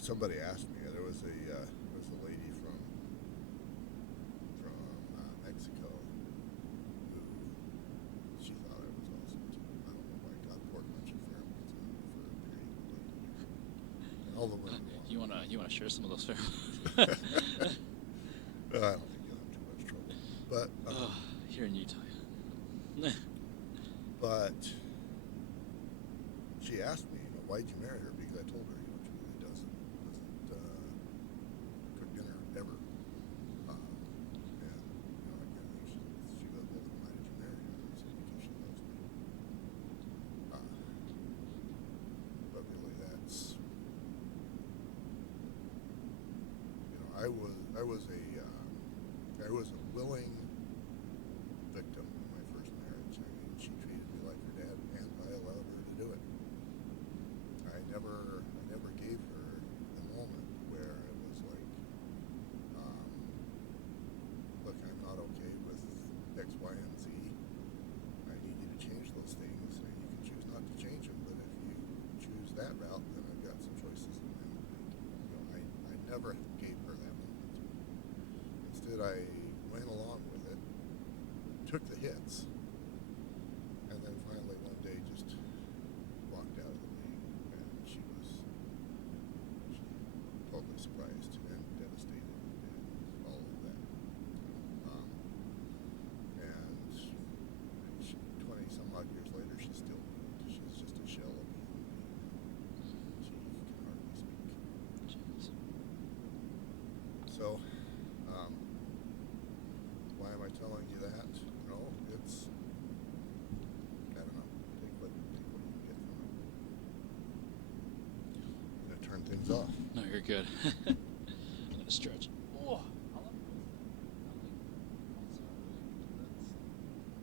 somebody asked me. There was a lady from Mexico who she thought I was awesome too. I don't know why God poured a bunch of pheromones on me for a period related to her. And all the women. You wanna share some of those pheromones? I don't think you'll have too much trouble. But here in Utah. but she asked me, why'd you marry her? Because I told her, Julie doesn't cook dinner ever. And again, she goes, well, then why did you marry her? I said, because she loves me. But really, that's I was a willing victim in my first marriage. I mean, she treated me like her dad, and I allowed her to do it. I never gave her the moment where it was like, look, I'm not okay with X, Y, and Z. I need you to change those things, and you can choose not to change them. But if you choose that route, then I've got some choices. And I never gave her that moment. Instead, I went along with it, took the hits, and then finally one day just walked out of the way, and she totally surprised and devastated and all of that. And 20 some odd years later, she's just a shell of me. She can hardly speak. Jeez. So, why am I telling you that? It's, I don't know, take what you can get from it. I'm going to turn things off. No, you're good. I'm gonna stretch.